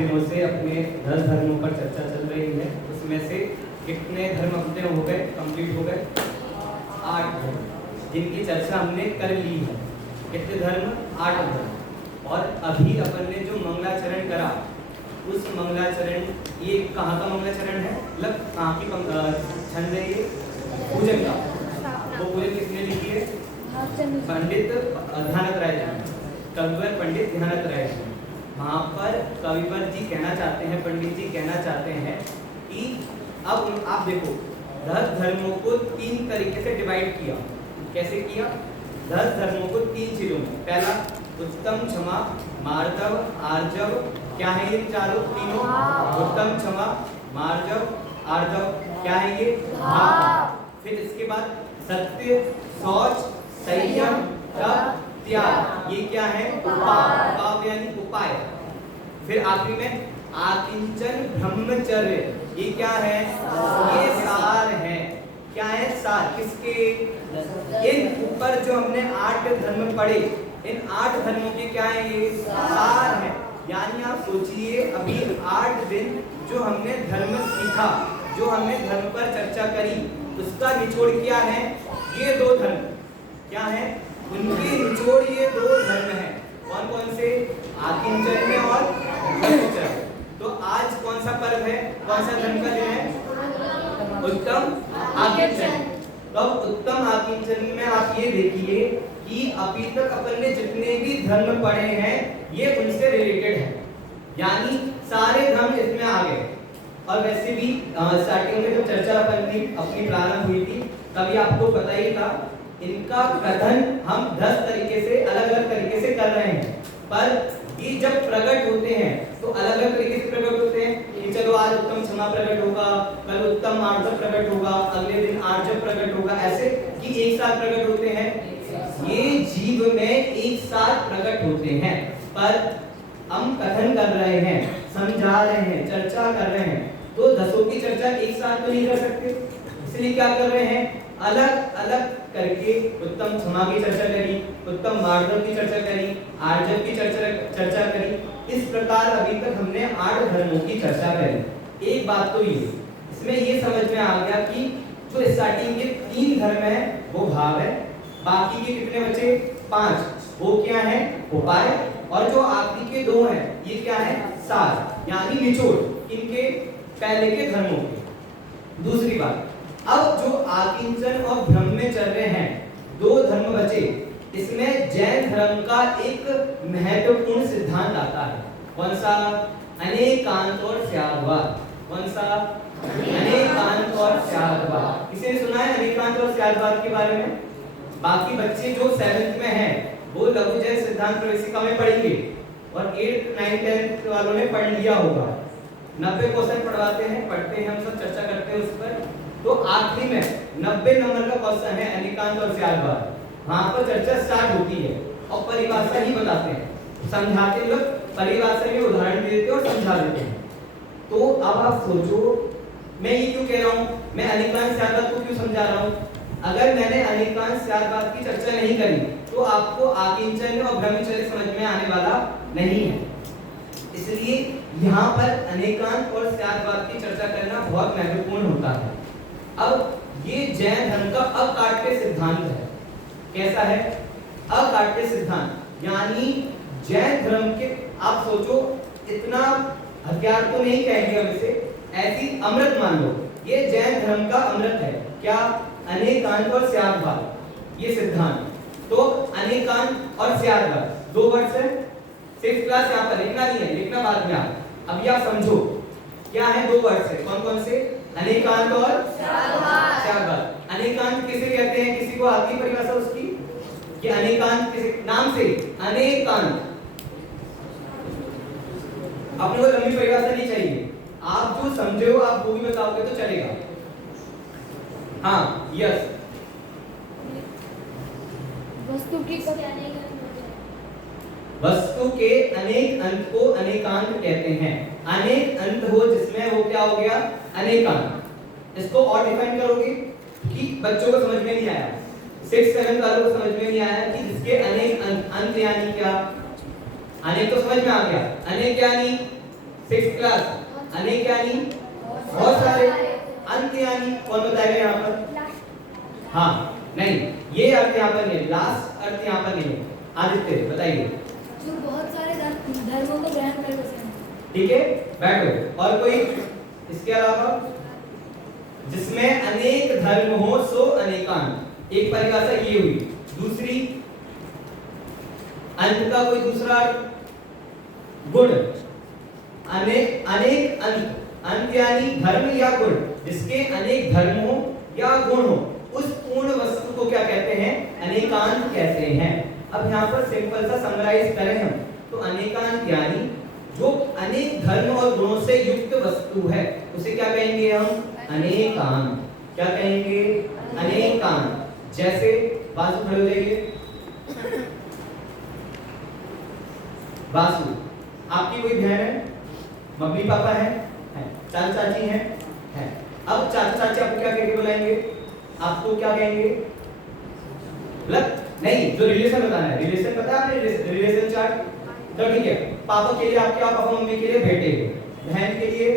दिनों से अपने 10 धर्मों पर चर्चा चल रही है। उसमें से कितने धर्म अपने हो गए, कंप्लीट हो गए? 8 धर्म, जिनकी चर्चा हमने कर ली है। कितने धर्म? 8 धर्म। और अभी अपन ने जो मंगलाचरण करा, उस मंगलाचरण, ये कहाँ का मंगलाचरण है, मतलब कहाँ की छंद है ये? पूजन का। वो पूजन किसने लिखी है? पंडित ध्यानत राय जी, कविवर पंडित ध्यानत राय जी। वहाँ पर कविवर जी कहना चाहते हैं, पंडित जी कहना चाहते हैं कि अब आप देखो, 10 धर्मों को 3 तरीके से डिवाइड किया। कैसे किया? 10 धर्मों को 3 चीजों में। पहला उत्तम, क्षमा, मार्दव, आर्जव। क्या है ये चारों तीनों? उत्तम, क्षमा, मार्दव, आर्जव। क्या है ये? भाव। फिर इसके बाद सत्य, शौच, संयम, तप, त्याग। ये क्या है? उपाय। उपाय यानी उपाय। फिर आखिरी में आकिंचन, ब्रह्मचर्य। ये क्या है? ये सार है। क्या है? सार। किसके? इन ऊपर जो हमने 8 धर्म पढ़े, इन 8 धर्मों के क्या है? ये सार है। यानी आप सोचिए, अभी 8 दिन जो हमने धर्म सीखा, जो हमने धर्म पर चर्चा करी, उसका निचोड़ क्या है? ये 2 धर्म। क्या है? उनके निचोड़ ये 2 धर्म हैं। कौन कौन से? आकिंचन्य और ब्रह्मचर्य। तो आज कौन सा पर्व है, कौन सा धर्म का दिन है? उत्तम आकिंचन। तो उत्तम आकिंचन में आप ये देखिए कि अभी तक अपन ने जितने भी धर्म पढ़े हैं, ये उनसे रिलेटेड है, यानी सारे धर्म इसमें आ गए। और वैसे भी स्टार्टिंग में जब चर्चा अपनी प्रारंभ हुई थी, तभी आपको पता ही था, इनका कथन हम 10 तरीके से, अलग अलग तरीके से कर रहे हैं। पर ये जब प्रकट होते हैं तो अलग अलग तरीके से प्रकट होते हैं कि चलो आज उत्तम क्षमा प्रकट होगा, कल उत्तम आर्जव प्रकट होगा, अगले दिन आर्जव प्रकट होगा, ऐसे कि एक साथ प्रकट होते हैं। ये जीव में एक साथ प्रकट होते हैं। पर हम कथन कर रहे हैं, समझा रहे हैं, चर्चा कर रहे हैं, तो 10 की चर्चा एक साथ तो नहीं कर सकते। इसलिए क्या कर रहे हैं? अलग अलग करके उत्तम क्षमा की चर्चा करी, उत्तम मार्दव की चर्चा करी, आर्जव की चर्चा करी। इस प्रकार अभी तक हमने 8 धर्मों की चर्चा करी। एक बात तो ये, इसमें ये समझ में आ गया कि जो स्टार्टिंग के 3 धर्म है वो भाव है, बाकी के कितने बचे? 5। वो क्या है? उपाय। और जो आखिरी के 2 हैं, ये क्या है? सार, यानी निचोड़ इनके पहले के धर्मों के। दूसरी बात, अब जो आकिंचन और ब्रह्मचर्य हैं, 2 धर्म बचे। इसमें जैन धर्म का एक महत्वपूर्ण सिद्धांत आता है। कौन सा? अनेकांत और त्यागवाद। कौन सा? अनेकांत और त्यागवाद। किसी ने सुना है अनेकांत और त्यागवाद के बारे में? बाकी बच्चे जो 7th में हैं, वो लघु जैन सिद्धांत प्रवेशिका में पढ़ेंगे, और 8th 9th 10th वालों ने पढ़ लिया होगा। 90 क्वेश्चन पढ़वाते हैं, पढ़ते हैं, हम सब चर्चा करते हैं उस पर। तो आखिरी में 90 नंबर का क्वेश्चन है अनेकांत और त्यागवाद। वहां पर चर्चा स्टार्ट होती है और परिभाषा ही बताते हैं, समझाते लोग, परिभाषा में उदाहरण देते हैं और समझा देते हैं। तो अब आप सोचो, मैं ये क्यों कह रहा हूँ, मैं अनेकांत त्यागवाद को क्यों समझा रहा हूँ? अगर मैंने अनेकांत त्यागवाद की चर्चा नहीं करी तो आपको आकिंचन और ब्रह्मचर्य समझ में आने वाला नहीं है। इसलिए यहाँ पर अनेकांत और त्यागवाद की चर्चा करना बहुत महत्वपूर्ण होता है। अब ये जैन धर्म का अकाट्य सिद्धांत है। कैसा है? अकाट्य सिद्धांत, यानी जैन धर्म के, आप सोचो, इतना हथियार तो नहीं कहेंगे हम इसे, ऐसी अमृत मान लो, ये जैन धर्म का अमृत है। क्या? अनेकांत और त्यागवाद, ये सिद्धांत। तो अनेकांत और त्यागवाद 2 वर्ड्स है। 6th क्लास यहाँ पर लिखना नहीं है, लिखना बाद में आप। अभी आप समझो क्या है, 2 वर्ड्स है। कौन कौन से? अनेकांत और त्यागवाद। अनेकांत किसे कहते हैं? किसी को आती है परिभाषा उसकी? कि अनेकांत किसी नाम से? अनेकांत। अपने को लंबी परिभाषा नहीं चाहिए, आप जो समझे हो आप वो भी बताओगे तो चलेगा। हाँ, यस। वस्तु के अनेक अंत को अनेकांत कहते हैं। अनेक अंत हो जिसमें, वो क्या हो गया? अनेकांत। इसको और डिफाइन करोगे कि बच्चों को समझ में नहीं आया, 6th 7th वालों को समझ में नहीं आया कि जिसके अनेक अंत यानी क्या? अनेक तो समझ में आ गया, अनेक यानी 6th क्लास। अनेक यानी बहुत सारे, अंत यानी कौन बताएगा यहाँ पर? हाँ नहीं, ये अर्थ यहाँ पर नहीं, लास्ट अर्थ यहाँ पर नहीं। आदित्य बताइए। जो बहुत सारे धर्मों को ग्रहण कर सकते हैं। ठीक है, बैठो। और कोई इसके अलावा? जिसमें अनेक धर्म हो सो अनेकान, एक परिभाषा ये हुई। दूसरी, अंत का कोई दूसरा गुण, अनेक अनेक अंत, अंत यानी धर्म या गुण, जिसके अनेक धर्म हो या गुण हो, उस पूर्ण वस्तु को क्या कहते हैं? अनेकांत कहते हैं। अब यहाँ पर सिंपल सा समराइज करें हम तो अनेकांत यानी जो अनेक धर्म और गुणों से युक्त वस्तु है उसे क्या कहेंगे हम? अनेकांत। क्या कहेंगे? अनेकांत। जैसे बासु, खड़े हो जाइए। बासु, आपकी कोई बहन है, मम्मी पापा है, चाचा चाची है। अब चाचा चाची आपको क्या कहकर बुलाएंगे? आपको क्या कहेंगे? मतलब नहीं, जो रिलेशन बताना है, रिलेशन पता है आपने? Relation chart. तो ठीक है, पापा के लिए आप क्या? पापा मम्मी के लिए बेटे, बहन के लिए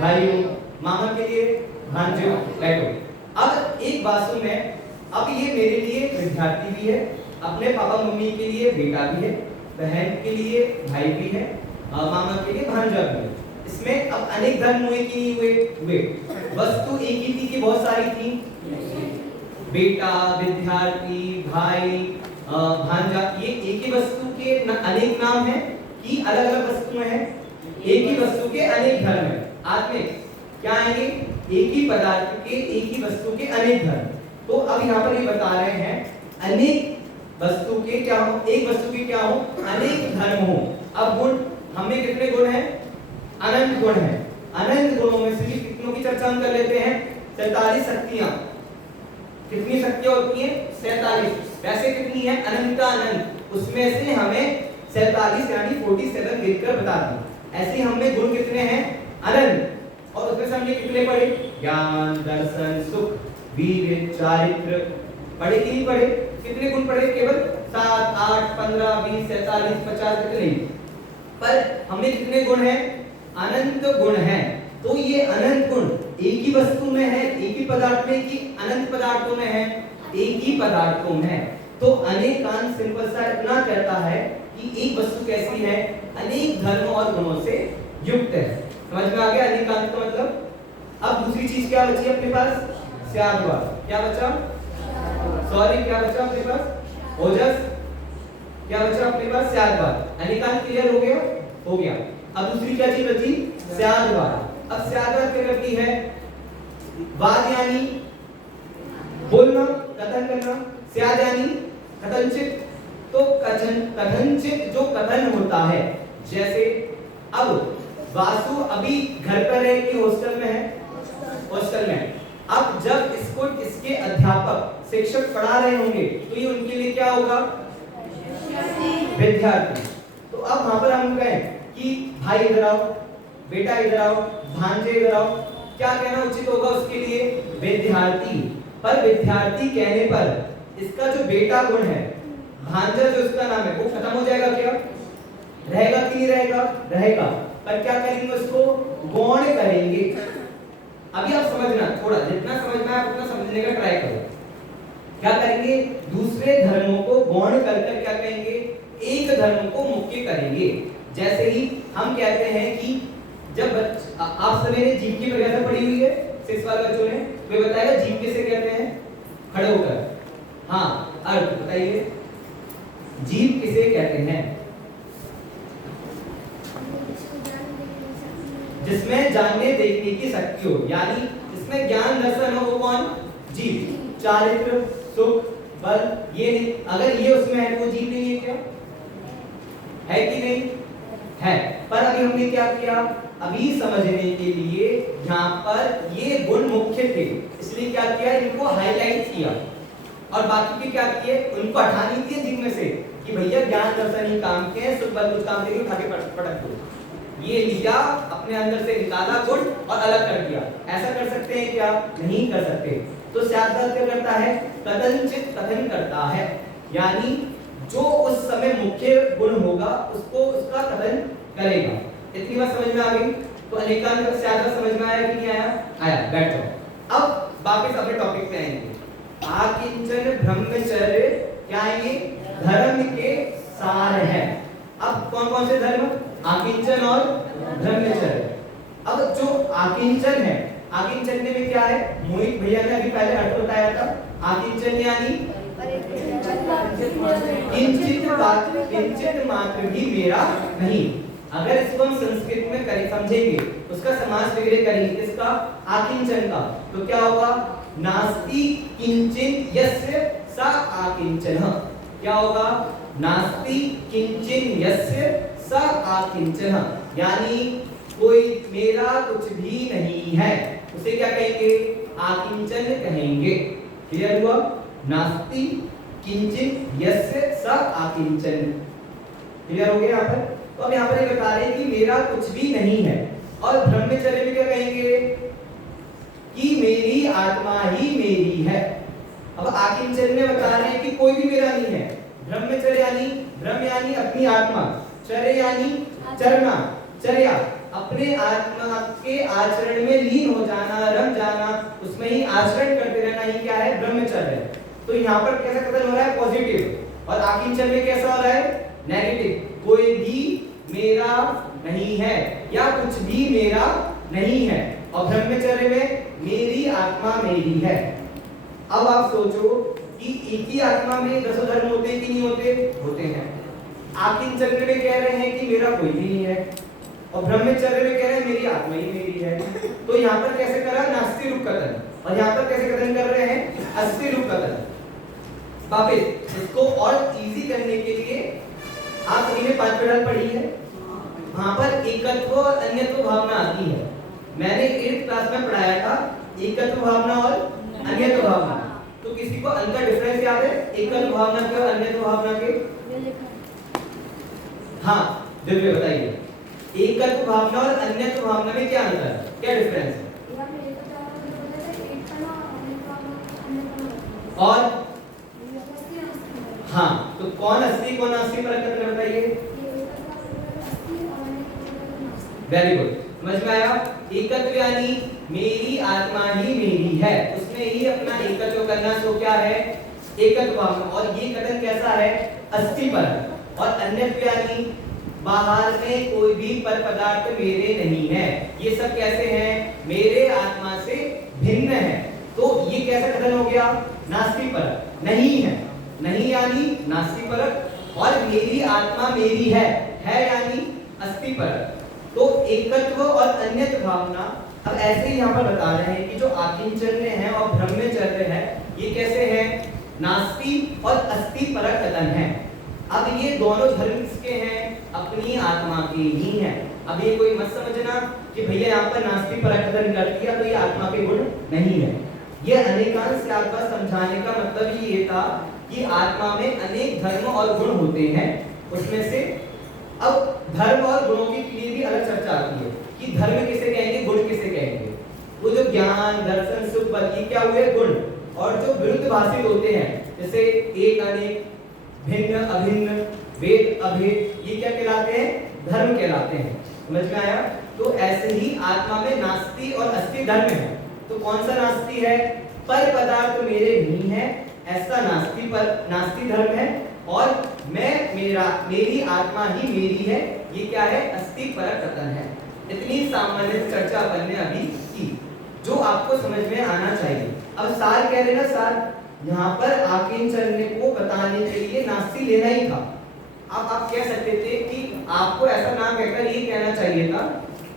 भाई, मामा के लिए भांजे। बैठो। अब एक बासु में, अब ये मेरे लिए विद्यार्थी भी है, अपने पापा मम्मी के लिए बेटा भी है, बहन के लिए भाई भी है, मामा के लिए भांजा भी है। इसमें अब अनेक धर्म हुए कि नहीं हुए? हुए। वस्तु एक ही थी कि बहुत सारी थी? बेटा, विद्यार्थी, भाई, भांजा, ये एक ही वस्तु के अनेक नाम हैं कि अलग अलग वस्तुएं हैं? एक ही वस्तु के अनेक धर्म हैं। आत्मिक क्या आएंगे? एक ही पदार्थ के, एक ही वस्तु के अनेक धर्म। तो अब यहाँ पर ये बता रहे हैं अनेक वस्तु के क्या हो? एक वस्तु के क्या हो? अनेक धर्म हो। अब गुण, हमें कितने गुण हैं? अनंत गुण हैं। अनंत गुणों में से भी कितनों की चर्चा हम कर लेते हैं? 47 शक्तियां। कितनी शक्तियां होती हैं? 47। वैसे कितनी है? अनंता अनंत, उसमें से हमें 47 यानी 47 गिनकर बता दी। ऐसे हमें गुण कितने हैं? अनंत। और उसमें से हमने कितने पढ़े? ज्ञान, दर्शन, सुख, वीर, चारित्र पढ़े कि नहीं पढ़े? कितने गुण पढ़े? केवल 7, 8, 15, 20, 47, 50 कितने? पर हमें कितने गुण हैं? अनंत गुण हैं। तो ये अनंत गुण एक ही वस्तु में है, एक ही पदार्थ में, कि अनंत पदार्थों में है? एक ही पदार्थों में है। तो अनेकांत सिंपल सा इतना कहता है कि एक वस्तु कैसी है? अनेक धर्म और गुणों से युक्त है। समझ में आ गया अनेकांत का मतलब? अब दूसरी चीज क्या बची अपने पास? स्याद्वाद। क्या बचा? सॉरी, क्या बचा अपने पास? ओजस। क्या बचा अपने पास? स्याद्वाद। अनेकांत क्लियर हो गया? हो गया। अब दूसरी क्या चीज बची? स्याद्वाद। अब स्याद्वाद क्या करती है? वाद यानी बोलना, कथन करना, स्याद यानी कथनचित। तो कथनचित जो कथन होता है, जैसे अब वासु अभी घर पर है कि हॉस्टल में है? हॉस्टल में। अब जब इसको इसके अध्यापक, शिक्षक पढ़ा रहे होंगे तो ये उनके लिए क्या होगा? विद्यार्थी। तो अब वहां पर हम कहें कि भाई इधर आओ, बेटा इधर आओ, भांजे इधर आओ, क्या कहना उचित होगा उसके लिए? विद्यार्थी। पर विद्यार्थी कहने पर इसका जो बेटा गुण है, भांजा जो इसका नाम है, वो खत्म हो जाएगा क्या? रहेगा कि नहीं रहेगा? रहेगा। पर क्या करेंगे उसको? गौण करेंगे। अभी आप समझना, थोड़ा जितना समझ में आए उतना समझने का ट्राई करो। क्या करेंगे? दूसरे धर्मों को गौण करके क्या कहेंगे? एक धर्म को मुख्य करेंगे। जैसे ही हम कहते हैं कि जब आप सभी ने जीव की परिभाषा पढ़ी हुई है, 6 वाले बच्चों ने, कोई बताएगा जीव किसे कहते हैं? खड़े होकर। हाँ, अर्थ बताइए, जीव किसे कहते हैं? जिसमें जानने देखने की शक्ति हो, यानी जिसमें ज्ञान दर्शन हो, वो कौन? जीव। चारित्र, सुख, बल, ये नहीं। अगर ये उसमें है तो वो जीव नहीं है क्या? है कि नहीं? है। पर अभी हमने क्या किया? अभी समझने के लिए यहाँ पर ये गुण मुख्य थे, इसलिए क्या किया? इनको हाईलाइट किया और बाकी के क्या किए? उनको हटा नहीं दिए जिनमें से कि भैया ज्ञान दर्शन ही काम के हैं, सुख बल कुछ काम के उठा के पटक दो। ये लिया, अपने अंदर से निकाला गुण और अलग कर दिया। ऐसा कर सकते हैं क्या? नहीं कर सकते। तो स्याद्वाद क्या करता है? कथनचित कथन करता है, यानी जो उस समय मुख्य गुण होगा उसको उसका कथन करेगा। इतनी बात समझ में आ गई? तो अनेकांत से ज्यादा समझ में आया कि नहीं आया? आया। बैठ जाओ। अब वापस अपने टॉपिक पे आएंगे। आकिंचन ब्रह्मचर्य क्या है? ये धर्म के सार है। अब कौन कौन से धर्म? आकिंचन और ब्रह्मचर्य। अब जो आकिंचन है, आकिंचन में क्या है? मोहित भैया ने अभी पहले अर्थ बताया था। आकिंचन यानी किंचित मात्र भी मेरा नहीं। अगर इसको हम संस्कृत में करें समझेंगे, उसका समास वगैरह करेंगे इसका आकिंचन का, तो क्या होगा? नास्ति किंचित यस्य सा आकिंचन। क्या होगा? नास्ति किंचित यस्य सा आकिंचन, यानी कोई मेरा कुछ भी नहीं है, उसे क्या कहेंगे? आकिंचन कहेंगे। क्लियर हुआ? नास्ति किंचित यस्य सा आकिंचन। क्लियर हो गया यहाँ पर? तो अब यहाँ पर ये बता रहे हैं कि मेरा कुछ भी नहीं है। और ब्रह्मचर्य में क्या कहेंगे? कि मेरी आत्मा ही मेरी है। अब आकिंचन में बता रहे हैं कि कोई भी मेरा नहीं है। ब्रह्मचर्य यानी ब्रह्म यानी अपनी आत्मा, चर्य यानी चरना, चर्या अपने आत्मा के आचरण में लीन हो जाना, रम जाना, उसमें ही आचरण करते रहना, ही क्या है? ब्रह्मचर्य। तो यहाँ पर कैसा कथन हो रहा है? पॉजिटिव। और आकिंचन में कैसा हो रहा है? नेगेटिव। कोई भी मेरा नहीं है या कुछ भी मेरा नहीं है। और ब्रह्मचर्य में मेरी आत्मा मेरी है। अब आप सोचो कि एक ही आत्मा में दसों धर्म होते हैं कि नहीं होते? होते हैं। आकिंचन में कह रहे हैं कि मेरा कोई भी नहीं है, और ब्रह्मचर्य में कह रहे हैं मेरी आत्मा ही मेरी है। तो यहाँ पर कैसे करा? नास्ति रूप कथन। और यहाँ पर कैसे कथन कर रहे हैं? अस्थि रूप कथन। वापिस इसको और इजी करने के लिए आप सभी ने 5 पेड़ाल पढ़ी है, वहां पर एकत्व और अन्यत्व भावना आती है। मैंने 8th क्लास में पढ़ाया था एकत्व भावना और अन्यत्व भावना। तो किसी को अंतर डिफरेंस याद है एकत्व भावना के और अन्यत्व भावना के? हाँ, दिव्य बताइए। एकत्व भावना और अन्यत्व भावना में क्या अंतर है, क्या डिफरेंस है? और हाँ, तो कौन असली कौन असली फर्क करके बताइए। वेरी गुड, समझ में आया? एकत्व यानी मेरी आत्मा ही मेरी है, उसमें ही अपना एकत्व करना, सो क्या है? एकत्व भावना। और ये कथन कैसा है? अस्थि परक। और अन्यत्व यानी बाहर में कोई भी पर पदार्थ मेरे नहीं है, ये सब कैसे हैं? मेरे आत्मा से भिन्न है। तो ये कैसा कथन हो गया? नास्ति परक, नहीं है। नहीं यानी नास्ति परक, और मेरी आत्मा मेरी है यानी अस्थि परक। तो एकत्व और अन्यत्व भावना अब ऐसे ही यहाँ पर बता रहे हैं कि जो आकिंचन है और ब्रह्मचर्य है, ये कैसे है? नास्ति और अस्थि परक कथन है। अब ये दोनों धर्म किसके हैं? अपनी आत्मा के ही हैं। अब ये कोई मत समझना कि भैया यहाँ पर नास्ति परक कथन कर दिया तो ये आत्मा के गुण नहीं है। ये अनेकांश से आपका समझाने का मतलब ही ये था कि आत्मा में अनेक धर्म और गुण होते हैं। उसमें से अब धर्म और गुणों के लिए भी अलग चर्चा आती है कि धर्म किसे कहेंगे, गुण किसे कहेंगे। वो जो ज्ञान, दर्शन, सुख, बल, ये क्या हुए? गुण। और जो विरुद्धभाषी होते हैं, जैसे एक अनेक, भिन्न अभिन्न, वेद अभेद, ये क्या कहलाते हैं? धर्म कहलाते हैं। समझ में आया? तो ऐसे ही आत्मा में नास्ति और अस्थि धर्म है। तो कौन सा नास्ति है? पर पदार्थ मेरे नहीं है, ऐसा नास्ति धर्म है। और मेरी आत्मा ही मेरी है, ये क्या है? अस्थि परक कथन है। इतनी सामान्य चर्चा अपन ने अभी की, जो आपको समझ में आना चाहिए। अब सार कह रहे ना, सार यहाँ पर आकिंचन को बताने के लिए नास्ति लेना ही था। अब आप कह सकते थे कि आपको ऐसा ना कहकर ये कहना चाहिए था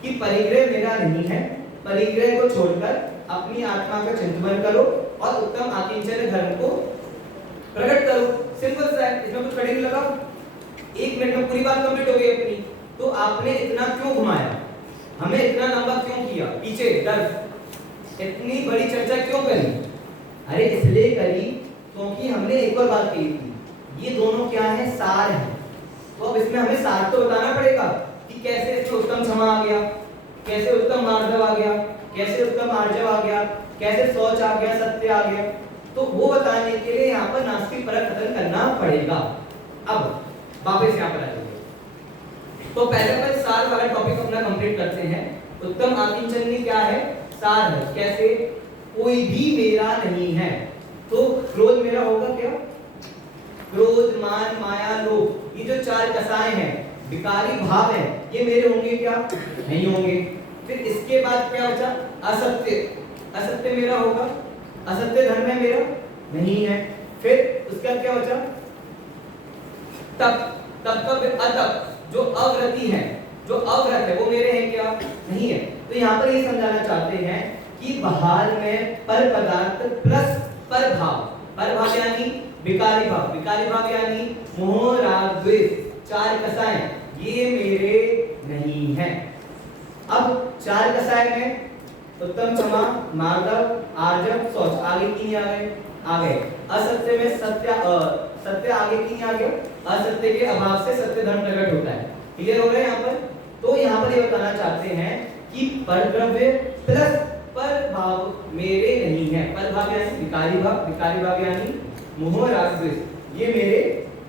कि परिग्रह मेरा नहीं है, परिग्रह को छोड़कर अपनी आत्मा का चिंतन करो और उत्तम आकिंचन धर्म को प्रकट करो। सिंपल सा है, इसमें कुछ कठिन लगा? 1 मिनट में पूरी बात कंप्लीट हो गई अपनी। तो आपने इतना क्यों घुमाया, हमें इतना लंबा क्यों किया, पीछे दर्द, इतनी बड़ी चर्चा क्यों करी? अरे इसलिए करी क्योंकि हमने एक और बात कही थी, ये दोनों क्या है? सार है। तो अब इसमें हमें सार तो बताना पड़ेगा कि कैसे इसमें उत्तम क्षमा आ गया, कैसे उत्तम मार्जव आ गया, कैसे उत्तम आर्जव आ गया, कैसे शौच आ गया, सत्य आ गया। तो वो बताने के लिए यहाँ पर नास्ति परक कथन करना पड़ेगा। अब वापस यहाँ पर आ जाइए। तो पहले पर सार वाला टॉपिक अपना कंप्लीट करते हैं। उत्तम आकिंचन क्या है? सार है। कैसे? कोई भी मेरा नहीं है। तो क्रोध मेरा होगा क्या? क्रोध, मान, माया, लोभ, ये जो चार कसाएं हैं, विकारी भाव है, ये मेरे होंगे क्या? नहीं होंगे। फिर इसके बाद क्या बचा? असत्य। असत्य मेरा होगा? असत्य धर्म है मेरा? नहीं है। फिर उसका क्या बचा? तप। तप का अतप, जो अव्रति है, जो अव्रत है, वो मेरे हैं क्या? नहीं है। तो यहाँ पर ये समझाना चाहते हैं कि बाहर में पर पदार्थ प्लस पर भाव। पर भाव यानी विकारी भाव, विकारी भाव यानी मोह, राग, द्वेष, चार कसाएं, ये मेरे नहीं है। अब चार कसाएं में उत्तम, क्षमा, मार्दव, आर्जव, शौच, आगे तीन आ गए। असत्य में सत्य, सत्य आगे तीन आ गया। असत्य के अभाव से सत्य धर्म प्रकट होता है। क्लियर हो रहा है यहाँ पर? तो यहाँ पर ये बताना चाहते हैं कि पर द्रव्य प्लस पर भाव मेरे नहीं है। पर भाव यानी विकारी भाव, विकारी भाव यानी मोह, राग, द्वेष, ये मेरे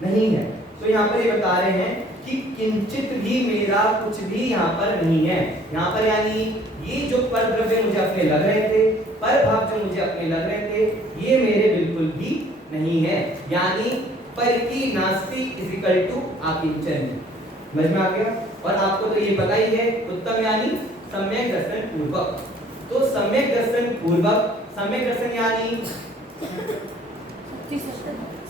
नहीं है। तो यहाँ पर ये बता रहे हैं कि किंचित भी मेरा कुछ भी यहाँ पर नहीं है। यहाँ पर यानी ये जो पर द्रव्य मुझे अपने लग रहे थे, पर भाव जो मुझे अपने लग रहे थे, ये मेरे बिल्कुल भी नहीं है। यानी परिति नास्ति इज इक्वल टू आकिंचन। समझ में आ गया? और आपको तो ये पता ही है, उत्तम यानी सम्यक दर्शन पूर्वक। तो सम्यक दर्शन पूर्वक, सम्यक दर्शन यानी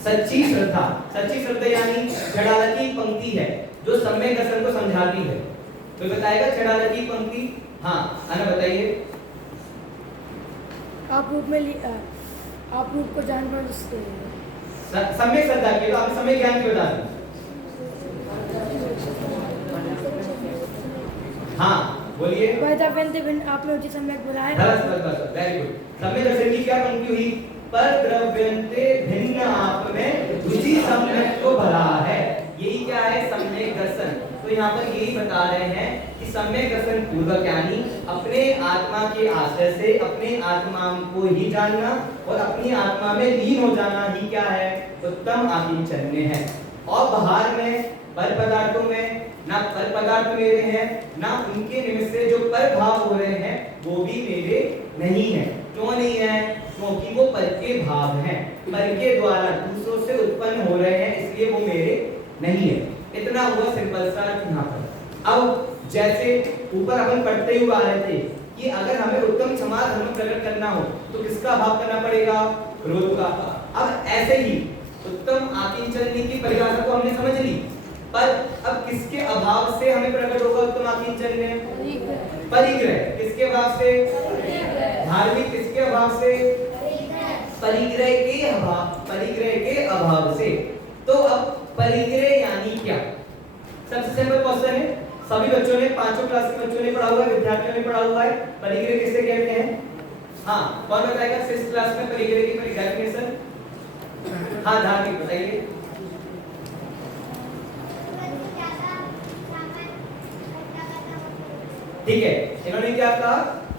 सच्ची श्रद्धा। सच्ची श्रद्धा यानी छड़ालती पंक्ति है जो सम्यक दर्शन को समझाती है। तो बताएगा छड़ालती पंक्ति? हाँ, आना बताइए। आप रूप में आप रूप को जान पर सम्यक श्रद्धा की, तो आप सम्यक ज्ञान की बता दें। हाँ बोलिए। आपने मुझे सम्यक बुलाया। Very good. सम्यक दर्शन की क्या पंक्ति हुई? पर द्रव्यंते भिन्न आप में रुचि सम्यक को भरा है। यही क्या है? सम्यक दर्शन। तो यहाँ पर यही बता रहे हैं कि सम्यक दर्शन पूर्वक यानी अपने आत्मा के आश्रय से अपने आत्मा को ही जानना और अपनी आत्मा में लीन हो जाना ही क्या है? उत्तम आकिंचन्य है। और बाहर में पर पदार्थों में ना पर पदार्थ मेरे हैं, ना उनके निमित्त से जो पर भाव हो रहे हैं वो भी मेरे नहीं है। क्यों नहीं है? क्योंकि वो पर के भाव हैं, पर के द्वारा दूसरों से उत्पन्न हो रहे हैं, इसलिए वो मेरे नहीं है। इतना हुआ सिंपल सा यहाँ पर। अब जैसे ऊपर अपन पढ़ते हुए आ रहे थे कि अगर हमें उत्तम क्षमा धर्म प्रकट करना हो तो किसका अभाव करना पड़ेगा? क्रोध का। अब ऐसे ही उत्तम आकिंचन्य की परिभाषा को हमने समझ ली, पर अब किसके अभाव से हमें प्रकट होगा उत्तम आकिंचन्य? परिग्रह। किसके अभाव से? धार्मिक। किसके अभाव से? परिग्रह के अभाव, परिग्रह के अभाव से। तो अब परिग्रह यानी क्या? सबसे सिंपल क्वेश्चन है, सभी बच्चों ने, पांचों क्लास के बच्चों ने पढ़ा हुआ है, विद्यार्थियों ने पढ़ा हुआ है। परिग्रह किसे कहते हैं? हाँ, कौन बताएगा? 6th क्लास में परिग्रह की डेफिनेशन? हाँ, धार्मिक बताइए। ठीक है, इन्होंने क्या कहा?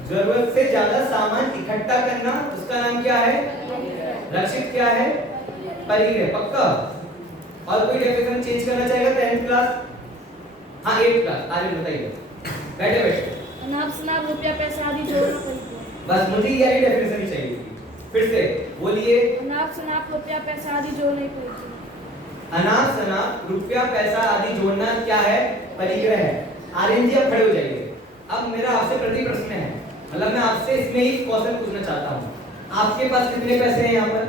जरूरत से ज्यादा सामान इकट्ठा करना, उसका नाम क्या है? रक्षित। क्या है? परिग्रह। पक्का? और कोई डेफिनेशन चेंज करना चाहेगा? 10th class? हाँ, 8th क्लास। आगे बताइए। बैठे बैठे। अनाप शनाप रुपया पैसा आदि जोड़ना पड़ेगा। बस मुझे यही डेफिनेशन ही चाहिए थी। फिर से बोलिए। अनाप शनाप रुपया पैसा आदि जोड़ना पड़ेगा। अनाप शनाप रुपया पैसा आदि जोड़ना क्या है? परिग्रह है। आर्यन जी आप खड़े हो जाइए। अब मेरा आपसे प्रति प्रश्न है, मतलब मैं आपसे इसमें ही क्वेश्चन पूछना चाहता हूँ। आपके पास कितने पैसे हैं यहाँ पर?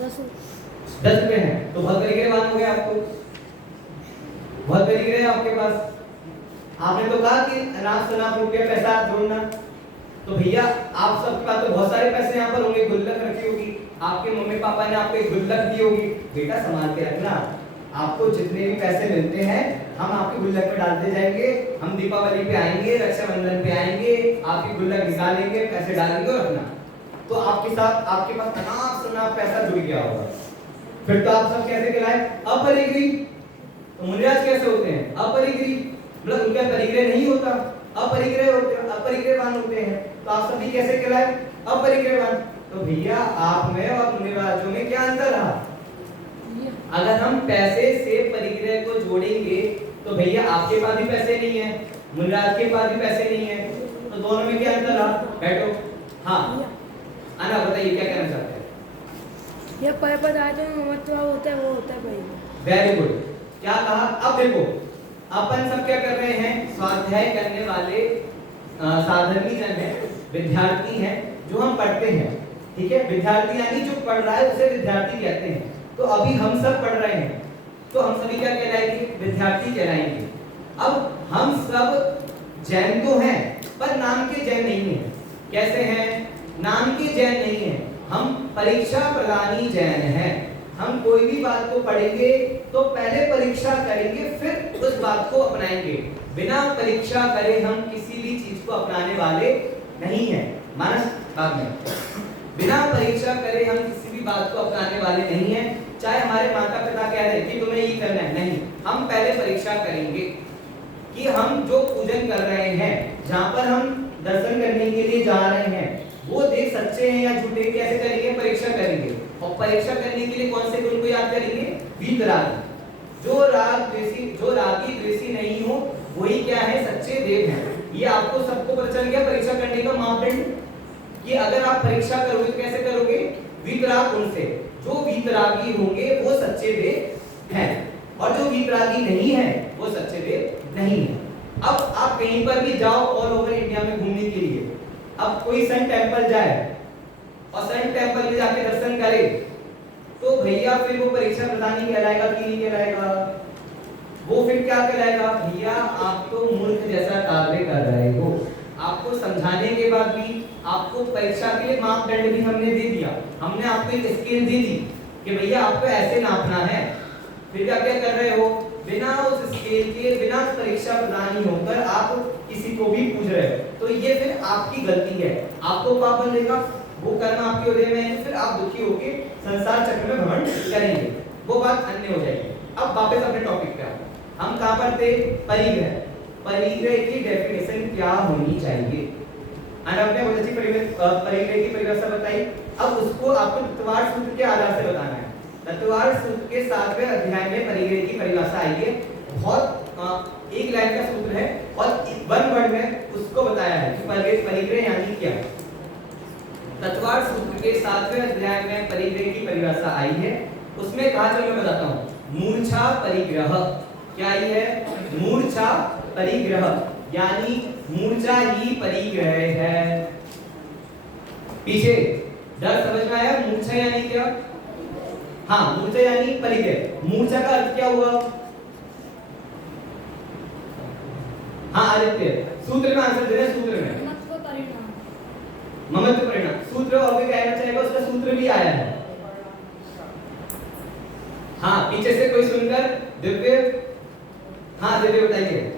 10 रुपए हैं। तो बहुत परिग्रहवान हो गए आपको, बहुत परिग्रह है आपके पास। आपने तो कहा कि अनाप शनाप रुपया पैसा जोड़ना, तो भैया आप सबके पास तो बहुत सारे पैसे यहाँ पर होंगे, गुल्लक रखी होगी, आपके मम्मी पापा ने आपको एक गुल्लक दी होगी, बेटा संभाल के रखना, आपको जितने भी पैसे मिलते हैं हम आपके गुल्लक में डालते जाएंगे, हम दीपावली पे आएंगे, रक्षाबंधन पे आएंगे, आपकी गुल्लक निकालेंगे, पैसे डालेंगे और रखना। तो आपके साथ आपके पास अनाप शनाप पैसा जुड़ गया होगा। फिर तो आप सब कैसे कहलाए? अपरिग्रही। तो मुनिराज कैसे होते हैं? अपरिग्रही, मतलब उनका परिग्रह नहीं होता, अपरिग्रह होते हैं, अपरिग्रहवान होते हैं। तो आप सभी कैसे कहलाए? अपरिग्रहवान। तो भैया आप में और मुनिराजों में क्या अंतर रहा? अगर हम पैसे से परिग्रह को जोड़ेंगे तो भैया आपके पास भी पैसे नहीं है, मुनिराज के पास भी पैसे नहीं है, तो दोनों में क्या अंतर रहा? बैठो। हाँ अना बताइए क्या कहना चाहते हैं? ये पै पद आए तो महत्व होता है, वो होता है भाई। Very good. क्या कहा? अब देखो अपन सब क्या कर रहे हैं, स्वाध्याय करने वाले साधर्मी जन है, विद्यार्थी हैं जो हम पढ़ते हैं, ठीक है। विद्यार्थी यानी जो पढ़ रहा है उसे विद्यार्थी कहते हैं। तो अभी हम सब पढ़ रहे हैं, तो हम सभी क्या कहलाएंगे? विद्यार्थी कहलाएंगे। अब हम सब जैन तो हैं पर नाम के जैन नहीं हैं। कैसे हैं? नाम के जैन नहीं हैं, हम परीक्षा प्रदानी जैन हैं। हम कोई भी बात को पढ़ेंगे तो पहले परीक्षा करेंगे फिर उस बात को अपनाएंगे। बिना परीक्षा करे हम किसी भी चीज को अपनाने वाले नहीं हैं। मानस बाद में बिना परीक्षा करे हम किसी भी बात को अपनाने वाले नहीं हैं। चाहे हमारे माता पिता कह रहे कि तुम्हें ये करना है, नहीं, हम पहले परीक्षा करेंगे कि हम जो पूजन कर रहे हैं, जहाँ पर हम दर्शन करने के लिए जा रहे हैं, वो देख सच्चे हैं या झूठे। कैसे करेंगे? परीक्षा करेंगे। और परीक्षा करने के लिए कौन से गुण को याद करेंगे? वीतरागी। जो रागी द्वेषी नहीं हो वही क्या है? सच्चे देव हैं। ये आपको सबको पता चल गया परीक्षा करने का मापदंड, कि अगर आप परीक्षा करोगे तो कैसे करोगे? वीतराग गुण से। जो वीतरागी होंगे वो सच्चे देव हैं, और जो वीतरागी नहीं है वो सच्चे देव नहीं है। अब आप कहीं पर भी जाओ ऑल ओवर इंडिया में घूमने के लिए, अब कोई सन टेम्पल जाए और सन टेम्पल में जाके दर्शन करे, तो भैया फिर वो परीक्षा प्रदानी कहलाएगा कि नहीं कहलाएगा? वो फिर क्या कहलाएगा? भैया आप तो मूर्ख जैसा कार्य कर रहे हो। आपको समझाने के बाद भी आपको परीक्षा के लिए मापदंड भी हमने दे दिया, हमने आपको एक स्केल दे दी कि भैया आपको ऐसे नापना है, फिर आप क्या कर रहे हो? बिना उस स्केल के, बिना परीक्षा प्रदानी होकर आप किसी को भी पूछ रहे हो, तो ये फिर आपकी गलती है। आपको पाप बनेगा, वो कर्म आपके हृदय में है, फिर आप दुखी होकर संसार चक्र में भ्रमण करेंगे, वो बात अन्य हो जाएगी। अब वापस अपने टॉपिक पे आओ। हम कहां पर थे? परिग्रह। परिग्रह की डेफिनेशन क्या होनी चाहिए? आपने बहुत अच्छी परिग्रह की परिभाषा बताई। अब उसको आपको तत्वार सूत्र के आधार से बताना है। तत्वार सूत्र के 7वें अध्याय में परिग्रह की परिभाषा आई है। बहुत एक लाइन का सूत्र है और वन वर्ड में उसको बताया है कि परिग्रह यानी क्या। तत्वार सूत्र के 7वें अध्याय में परिग्रह की परिभाषा आई है। उसमें कहा, चलो मैं बताता हूँ, मूर्छा परिग्रह। क्या आई है? मूर्छा परिग्रह, यानी मूर्छा ही परिग्रह है। पीछे डर समझ में आया? मूर्छा यानी क्या? हाँ, मूर्छा यानी परिग्रह। मूर्छा का अर्थ क्या हुआ? हाँ आदित्य, सूत्र में आंसर देना। सूत्र में ममत्व परिणाम। सूत्र और भी कहना चाहेगा, उसका सूत्र भी आया है। हाँ, पीछे से कोई सुनकर दिव्य। हाँ दिव्य बताइए।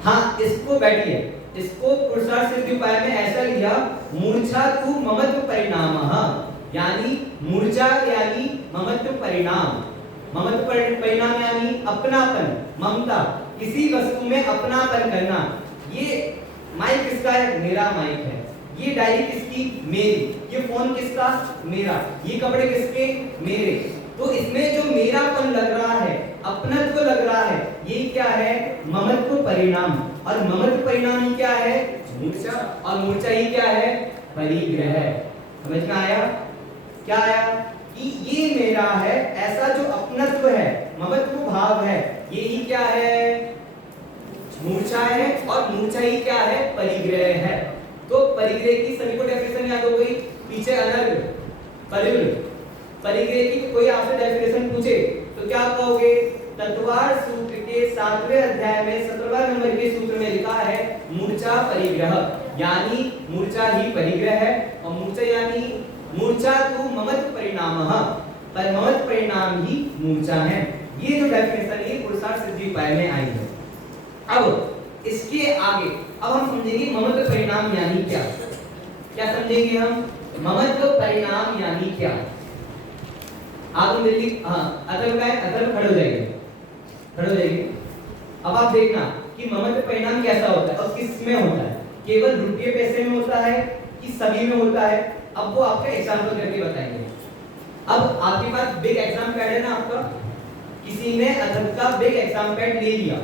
हाँ, इसको बैठिए, इसको पुरुषार्थ सिद्धि उपाय में ऐसा लिया, मूर्छा तु ममत्व परिणामः, यानी मूर्छा यानी ममत्व परिणाम। ममत्व परिणाम यानी अपनापन, ममता, किसी वस्तु में अपनापन करना। ये माइक किसका है? मेरा माइक है। ये डायरी किसकी? मेरी। ये फोन किसका? मेरा। ये कपड़े किसके? मेरे। तो इसमें जो मेरापन लग रहा है, अपनत्व लग रहा है, ये क्या है? ममत्व परिणाम। और ममत्व परिणाम ही क्या है? मूर्छा। और मूर्छा ही क्या है? परिग्रह। समझ में आया? क्या आया? कि ये मेरा है, ऐसा जो अपनत्व है, ममत्व भाव है, ये ही क्या है? मूर्छा है। और मूर्छा ही क्या है? परिग्रह है। तो परिग्रह की सभी को डेफिनेशन याद हो गई। पीछे अनर्घ, परिग्रह। परिग्रह की कोई आपसे डेफिनेशन पूछे तो क्या कहोगे? तत्वार सूत्र के 7वें अध्याय में 17वां नंबर के सूत्र में लिखा है मूर्छा परिग्रह, यानी मूर्छा ही परिग्रह है। और मूर्छा यानी मूर्छा तु ममत्व परिणामः, पर ममत्व परिणाम ही मूर्छा है। ये जो डेफिनेशन है पुरुषार्थ सिद्धि उपाय में आई है। अब इसके आगे अब हम समझेंगे ममत्व परिणाम यानी क्या। क्या समझेंगे हम? ममत्व परिणाम यानी क्या? आप दिल्ली, हाँ, अतर्व खड़े हो जाइए, खड़े हो जाइए। अब आप देखना कि ममत्व परिणाम कैसा होता है और किस में होता है। केवल रुपये पैसे में होता है कि सभी में होता है? अब वो आपका एग्जाम्पल करके बताएंगे। अब आपके पास बिग एग्जाम पैड है ना आपका, किसी ने अथर्व का बिग एग्जाम पैड ले लिया,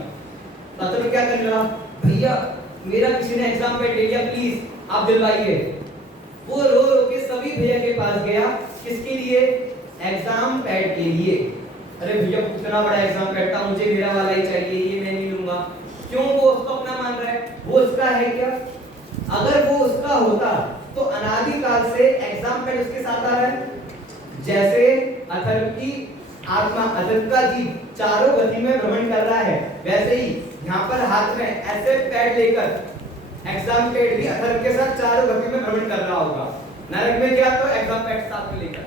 तो अथर्व क्या कर रहा, भैया मेरा किसी ने एग्जाम पैड ले लिया, प्लीज आप दिलवाइए। वो रो रो के सभी भैया के पास गया, किसके लिए, एग्जाम पैड के लिए। अरे भैया कितना बड़ा एग्जाम पैड था, मुझे मेरा वाला ही चाहिए, ये मैं नहीं लूंगा। क्यों, वो उसको अपना मान रहा है, वो उसका है क्या? अगर वो उसका होता तो अनादिकाल से एग्जाम पैड उसके साथ आ रहा है। जैसे अथर्व की आत्मा, अथर्व का जीव चारों गति में भ्रमण कर रहा है, वैसे ही यहाँ पर हाथ में ऐसे पैड लेकर एग्जाम पैड भी अथर्व के साथ चारों गति में भ्रमण कर रहा होगा। नरक में गया तो एग्जाम पैड साथ में लेकर,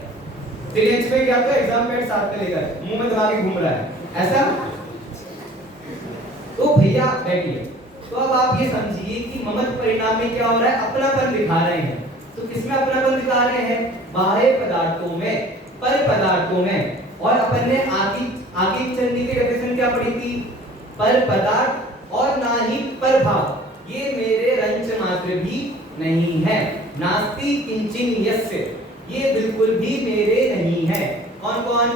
त्रियंच में गया तो एग्जाम पैड साथ में लेकर, मुंह में दबा के घूम रहा है, ऐसा। तो भैया बैठिए, तो अब आप ये समझिए कि ममत परिणाम में क्या हो रहा है, अपनापन दिखा रहे हैं। तो किसमें अपनापन दिखा रहे हैं, बाह्य पदार्थों में, पर पदार्थों में। और अपन ने आगे चंदी की डेफिनेशन क्या पढ़ी थी, पर पदार्थ और ना ही पर भाव, ये मेरे रंच मात्र भी नहीं है। नास्ति किंचिन यस्य, ये बिल्कुल भी मेरे नहीं है। कौन कौन,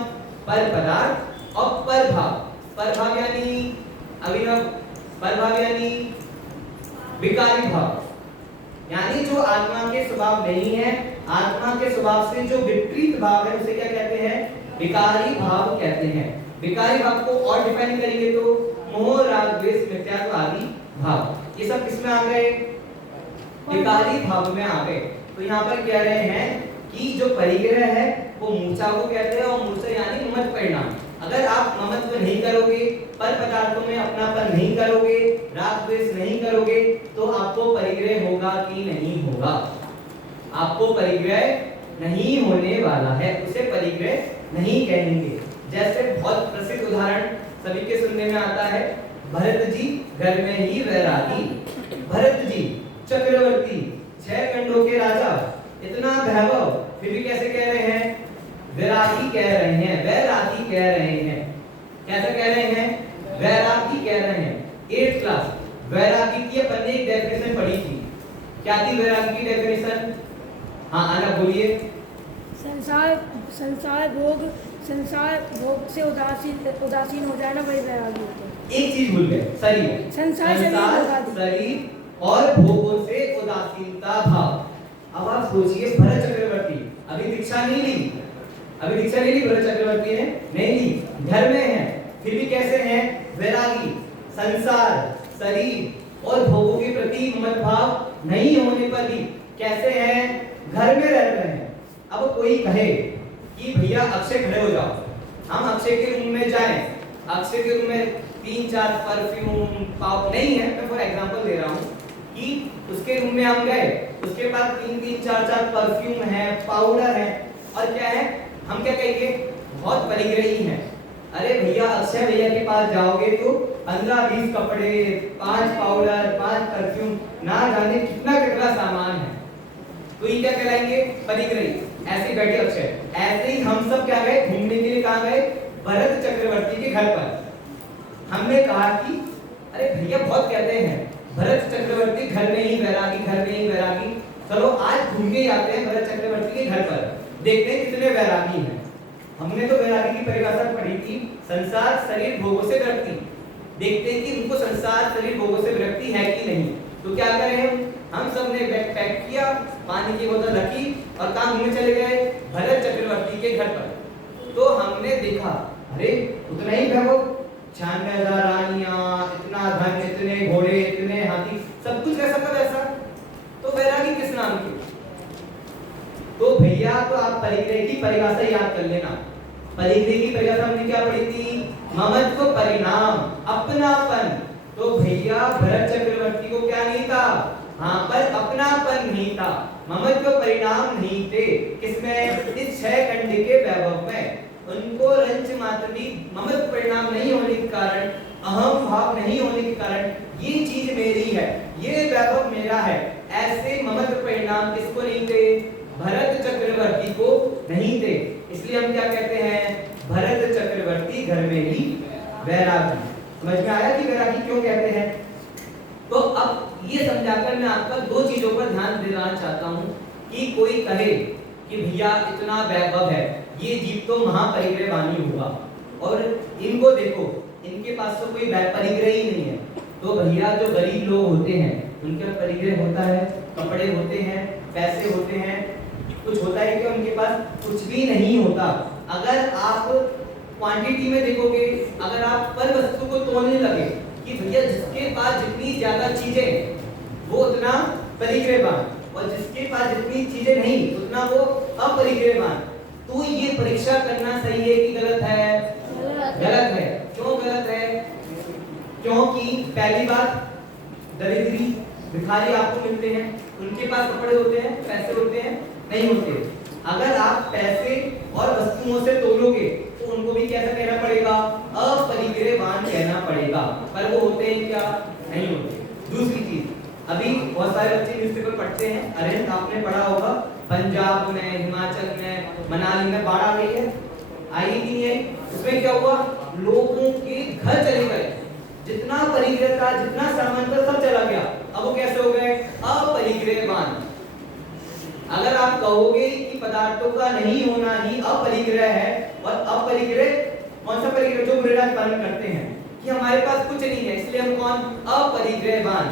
पर पदार्थ और पर भाव। पर भाव यानी अभिनव, पर भाव यानी विकारी भाव, यानी जो आत्मा के स्वभाव नहीं है, आत्मा के स्वभाव से जो विपरीत भाव है उसे क्या कहते हैं, विकारी भाव कहते हैं। विकारी भाव को और डिफाइन करेंगे तो मोह राग द्वेष मिथ्यात्व आदि भाव, ये सब किसमें आ गए, विकारी भाव में आ गए। तो यहाँ पर कह रहे हैं कि जो परिग्रह है वो मूर्छा को कहते हैं, और मूर्छा यानी ममत परिणाम। अगर आप ममत्व नहीं करोगे, पर पदार्थों में अपनापन नहीं करोगे, राग द्वेष नहीं करोगे, तो आपको परिग्रह होगा कि नहीं होगा, आपको परिग्रह नहीं होने वाला है, उसे परिग्रह नहीं कहेंगे। जैसे बहुत प्रसिद्ध उदाहरण सभी के सुनने में आता है, भरत जी घर में ही वैरागी। भरत जी चक्रवर्ती, 6 खंडों के राजा, इतना वैभव, फिर भी कैसे कह रहे हैं, वैरागी कह रहे हैं, वैरागी कह रहे हैं। कैसे कह रहे हैं, वैरागी कह रहे हैं। 8th क्लास वैरागी की अपन ने एक डेफिनेशन पढ़ी थी, क्या थी वैरागी की डेफिनेशन, हाँ आना बोलिए। संसार भोग से उदासीन हो जाना वही वैरागी होता है। एक चीज भूल गए, शरीर, संसार शरीर और भोगों से उदासीनता भाव। अब आप सोचिए, भरत चक्रवर्ती अभी दीक्षा नहीं ली, भरत चक्रवर्ती ने नहीं ली, घर में है, फिर भी कैसे हैं, वैरागी। संसार, शरीर और भोगों के प्रति ममत भाव नहीं होने पर भी कैसे हैं, घर में रह रहे हैं। अब कोई कहे कि भैया अक्षय खड़े हो जाओ, हम अक्षय के रूम में जाएं, अक्षय के रूम में 3-4 परफ्यूम पाउडर नहीं है, मैं फॉर एग्जांपल दे रहा हूं कि उसके रूम में हम गए, उसके पास 3-3, 4-4 परफ्यूम है, पाउडर है, और क्या है, हम क्या कहेंगे, बहुत परिग्रही हैं। अरे भैया अक्षय भैया के पास जाओगे तो 15-20 कपड़े, 5 पाउडर, 5 परफ्यूम, ना जाने कितना कितना सामान है, तो ये क्या कहलाएंगे, परिग्रही। ऐसे बैठे अक्षय, ऐसे ही हम सब क्या गए घूमने के लिए, कहाँ गए, भरत चक्रवर्ती के घर पर। हमने कहा कि अरे भैया बहुत कहते हैं भरत चक्रवर्ती घर में ही वैरागी, घर में ही वैरागी, चलो आज घूम के आते हैं भरत चक्रवर्ती के घर पर, देखते हैं कितने वैरागी हैं। हमने तो वैरागी की परिभाषा पढ़ी थी, संसार शरीर भोगों से विरक्ति, देखते हैं कि उनको संसार शरीर भोगों से विरक्ति है कि नहीं। तो क्या करें, हम सब ने बैग पैक किया, पानी की बोतल रखी और कहाँ घूमने चले गए, भरत चक्रवर्ती के घर पर। तो हमने देखा अरे उतना ही वैभव, 96,000 रानियां, इतना धन, इतने घोड़े, इतने हाथी, सब कुछ कैसा का वैसा। तो वैरागी किस नाम की, तो भैया तो आप परिग्रह की परिभाषा याद कर लेना। परिग्रह की परिभाषा हमने क्या पढ़ी थी, ममत्व परिणाम, अपनापन। तो भैया भरत चक्रवर्ती को क्या नहीं था, हाँ पर अपनापन नहीं था, ममत्व परिणाम नहीं थे, किसमें, इस 6 खंड के वैभव में। उनको रंच मात्र भी ममत्व परिणाम नहीं होने के कारण, अहम भाव नहीं होने के कारण, ये चीज मेरी है, ये वैभव मेरा है, ऐसे ममत्व परिणाम किसको नहीं थे, भरत चक्रवर्ती को नहीं थे। इसलिए हम क्या कहते हैं, भरत चक्रवर्ती घर में ही वैरागी। समझ में आया कि वैरागी क्यों कहते हैं। तो अब ये समझाकर मैं आपका 2 चीजों पर ध्यान देना चाहता हूं कि कोई कहे कि भैया इतना वैभव है, ये जीव तो महापरिग्रहवाणी होगा, और इनको देखो, इनके पास तो कोई परिग्रह ही नहीं है। तो भैया जो गरीब लोग होते हैं उनके पास परिग्रह होता है, कपड़े होते हैं, पैसे होते हैं, कुछ होता है कि उनके पास कुछ भी नहीं होता। अगर आप क्वांटिटी में देखोगे, अगर आप पर वस्तु को तोलने लगे कि भैया जिसके पास जितनी ज्यादा चीजें वो उतना परिग्रहवान, और जिसके पास जितनी चीजें नहीं उतना वो अपरिग्रहवान, तो ये परीक्षा करना सही है कि गलत है? गलत है। क्यों गलत है? क्योंकि पहली बात, दरिद्री भिखारी आपको मिलते हैं, उनके पास कपड़े होते हैं, पैसे होते हैं? नहीं होते। अगर आप पैसे और वस्तुओं से तोलोगे तो उनको भी कैसा कहना पड़ेगा? अपरिग्रहवान कहना पड़ेगा। पर वो होते हैं क्या? नहीं होते। दूसरी चीज, अभी बहुत सारे बच्चे न्यूज़पेपर पढ़ते हैं, अरे आपने पढ़ा होगा पंजाब में, हिमाचल में, मनाली में बाढ़ आ गई है, आई कि नहीं आई? उसमें क्या हुआ? लोगों के घर चले गए, जितना परिग्रह था, जितना सामान था, सब चला गया। अब वो कैसे हो गए? अपरिग्रहवान। अगर आप कहोगे कि पदार्थों का नहीं होना ही अपरिग्रह है, और अपरिग्रह कौन सा परिग्रह? जो बुरेराज पालन करते हैं कि हमारे पास कुछ नहीं है इसलिए हम कौन? अपरिग्रहवान।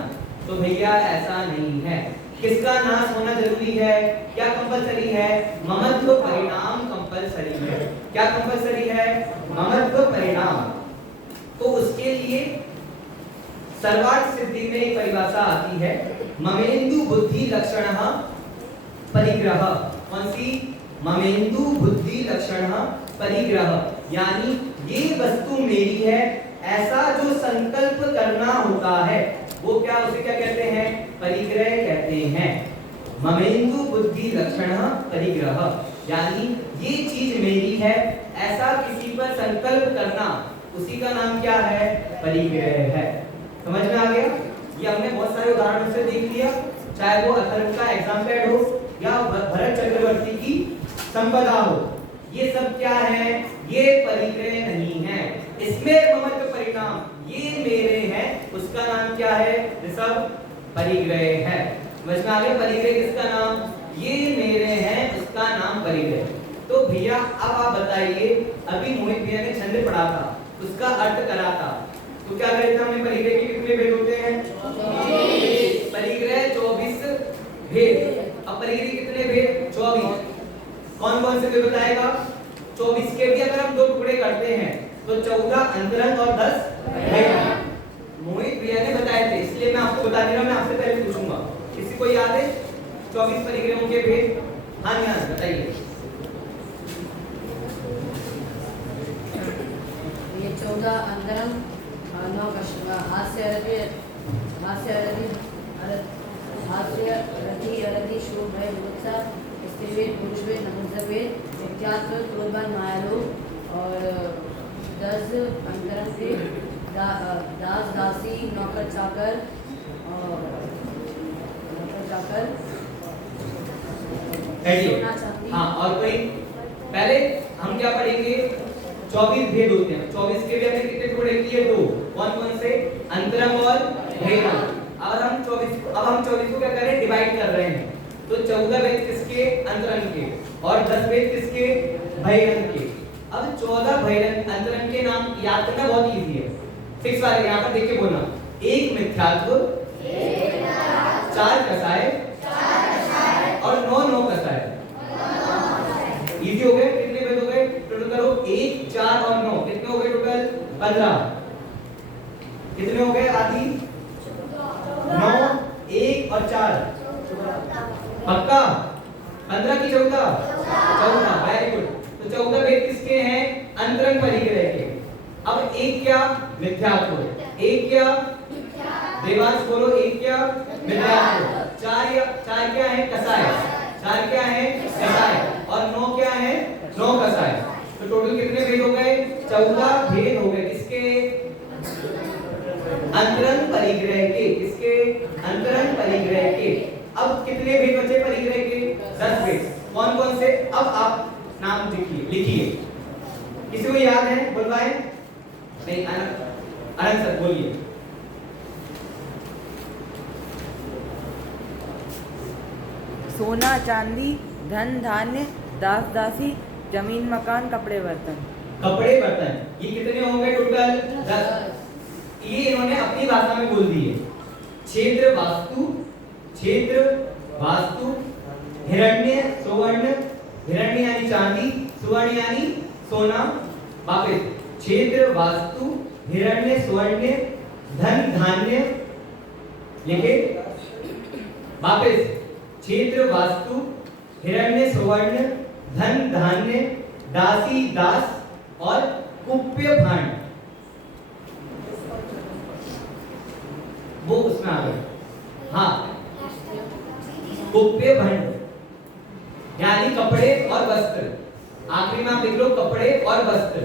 तो भैया ऐसा नहीं है। किसका नाश होना जरूरी है? क्या कंपलसरी है? ममत्व परिणाम कंपलसरी है। क्या कंपलसरी है? ममत्व परिणाम। तो उसके लिए सर्वार्थ सिद्धि में एक परिभाषा आती है, ममेंदु बुद्धि लक्षणः परिग्रह। कौन सी? ममेंदु बुद्धि लक्षणः परिग्रह, यानी ये वस्तु मेरी है ऐसा जो संकल्प करना होता है वो क्या, उसे क्या कहते हैं? परिग्रह कहते हैं। ममेंदु बुद्धि लक्षणः परिग्रह, यानी ये चीज मेरी है ऐसा किसी पर संकल्प करना, उसी का नाम क्या है? परिग्रह है। समझ में आ गया? ये हमने बहुत सारे उदाहरणों से देख लिया, चाहे वो अथर्व का एग्जाम पैड हो या भरत चक्रवर्ती की संपदा हो, ये सब क्या है? ये परिग्रह नहीं है। इसमें ममत्व परिणाम, ये मेरे हैं, उसका नाम क्या है? ऋषभ, परिग्रह है। समझ में आ गया? परिग्रह किसका नाम? ये मेरे हैं, उसका नाम परिग्रह। तो भैया अब आप बताइए, अभी मोहित भैया ने छंद पढ़ा था, उसका अर्थ करा था, तो क्या करे थे हमने? परिग्रह के कितने भेद होते हैं? 24। परिग्रह 24 भेद। अब परिग्रह कितने भेद? 24। कौन कौन से भेद बताएगा? 24 के भी अगर हम दो टुकड़े करते हैं तो 14 अंतरंग और 10 भेद। मोहित भैया ने बताए थे, इसलिए मैं आपको बता दे रहा हूं, मैं आपसे पहले पूछूंगा। किसी को याद है 24 परिग्रहों के भेद? हाँ जी हाँ, बताइए। ये 14 अंतरंग, 9 हास्य रति अरति शोभ भय बुत्सा, स्त्रीवेद पुरुषवेद नपुंसकवेद, विख्यात क्रोधवान मायालोक, और 10 अंतरंग से दास दासी नौकर चाकर, और सोना चांदी। हाँ, और कोई? पहले हम क्या पढ़ेंगे? 24 भेद होते हैं। 24 के भी हमने कितने टुकड़े किए? 2। कौन कौन से? अंतरंग और भेद। अब हम 24 को क्या करें? डिवाइड कर रहे हैं। तो 14 भेद किसके? अंतरंग के, और 10 भेद किसके? बहिरंग के। अब 14 बहिरंग अंतरंग के नाम याद करना बहुत इजी है। 6 वाले यहाँ पर देख के बोलना। 1 मिथ्यात्व, 4 कसाय, और 9 कसाय। इजी हो गए? कितने भेद हो गए? टोटल करो 1, 4 और 9, कितने हो गए टोटल? 15। कितने हो गए आदि? 9, 1 और 4, पक्का? 15 की 14? 14, वेरी गुड। तो 14 भेद किसके हैं? अंतरंग परिग्रह के। अब एक क्या? मिथ्यात्व। एक क्या? देवांश बोलो, एक क्या? मिथ्यात्व। 4 क्या है? कसाय। 4 क्या है? कसाय। और 9 क्या है? 9 कसाय। तो टोटल कितने भेद हो गए? 14 भेद हो गए। किसके? अंतरंग परिग्रह के। किसके? अंतरंग परिग्रह के। अब कितने भेद बचे परिग्रह के? 10 भेद। कौन कौन से? अब आप नाम लिखिए। किसी को याद है? बोलवाए? नहीं, आनंद सर बोलिए। सोना चांदी, धन धान्य, दास दासी, जमीन मकान, कपड़े बर्तन। कपड़े बर्तन, ये कितने होंगे टोटल? 10। ये इन्होंने अपनी भाषा में बोल दिए। क्षेत्र वास्तु, क्षेत्र वास्तु, हिरण्य सुवर्ण, हिरण्य यानी चांदी, सुवर्ण यानी सोना। वापस क्षेत्र वास्तु, हिरण्य सुवर्ण, धन धान्य, लिखे वापस क्षेत्र वास्तु, हिरण्य सुवर्ण, धन धान्य, दासी दास और कुप्य भांड। वो उसमें आ गए। हाँ, कुप्य भंड यानी कपड़े और वस्त्र। आखिरी में आप लिख लो कपड़े और वस्त्र,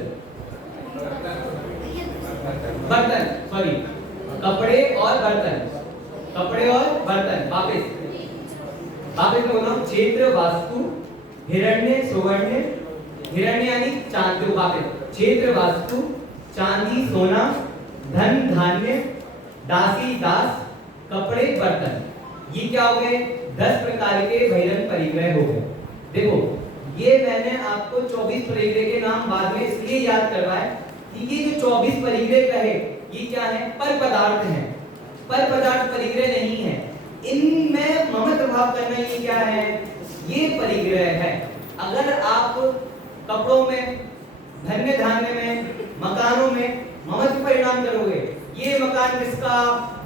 बर्तन, सॉरी, कपड़े और बर्तन, कपड़े और बर्तन। वापस बोलो, क्षेत्र वास्तु, हिरण्य सुवर्ण, हिरण्य यानी चांदी, वापस क्षेत्र वास्तु, चांदी सोना, धन धान्य, दासी दास, कपड़े बर्तन। ये क्या हो गए? 10 प्रकार के बहिरंग परिग्रह हो गए। देखो, ये मैंने आपको 24 परिग्रह के नाम बाद में इसलिए याद करवाए कि ये जो 24 परिग्रह कहे, ये क्या है? पर पदार्थ है, पर पदार्थ परिग्रह नहीं है। इनमें ममत्व भाव करना, ये क्या है? ये परिग्रह है। अगर आप कपड़ों में, धन्य धान्य में, मकानों में ममत्व परिणाम करोगे, ये मकान किसका?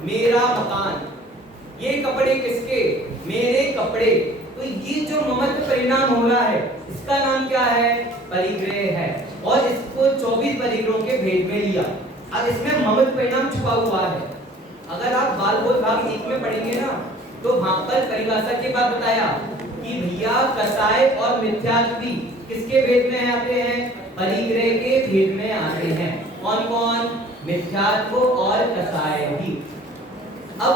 मेरा मकान। ये कपड़े किसके? मेरे कपड़े। तो ये जो ममत्व परिणाम हो रहा है, इसका नाम क्या है? परिग्रह है। और इसको 24 परिग्रहों के भेद में लिया। अब इसमें ममत्व परिणाम छुपा हुआ है। अगर आप बाल बोध भाग 1 में पढ़ेंगे ना, तो वहां पर परिभाषा के बाद बताया कि भैया कसाय और मिथ्यात्वी किसके भेद में आते हैं? परिग्रह के भेद में आते हैं। कौन कौन? मिथ्यात्व और कसाय भी। अब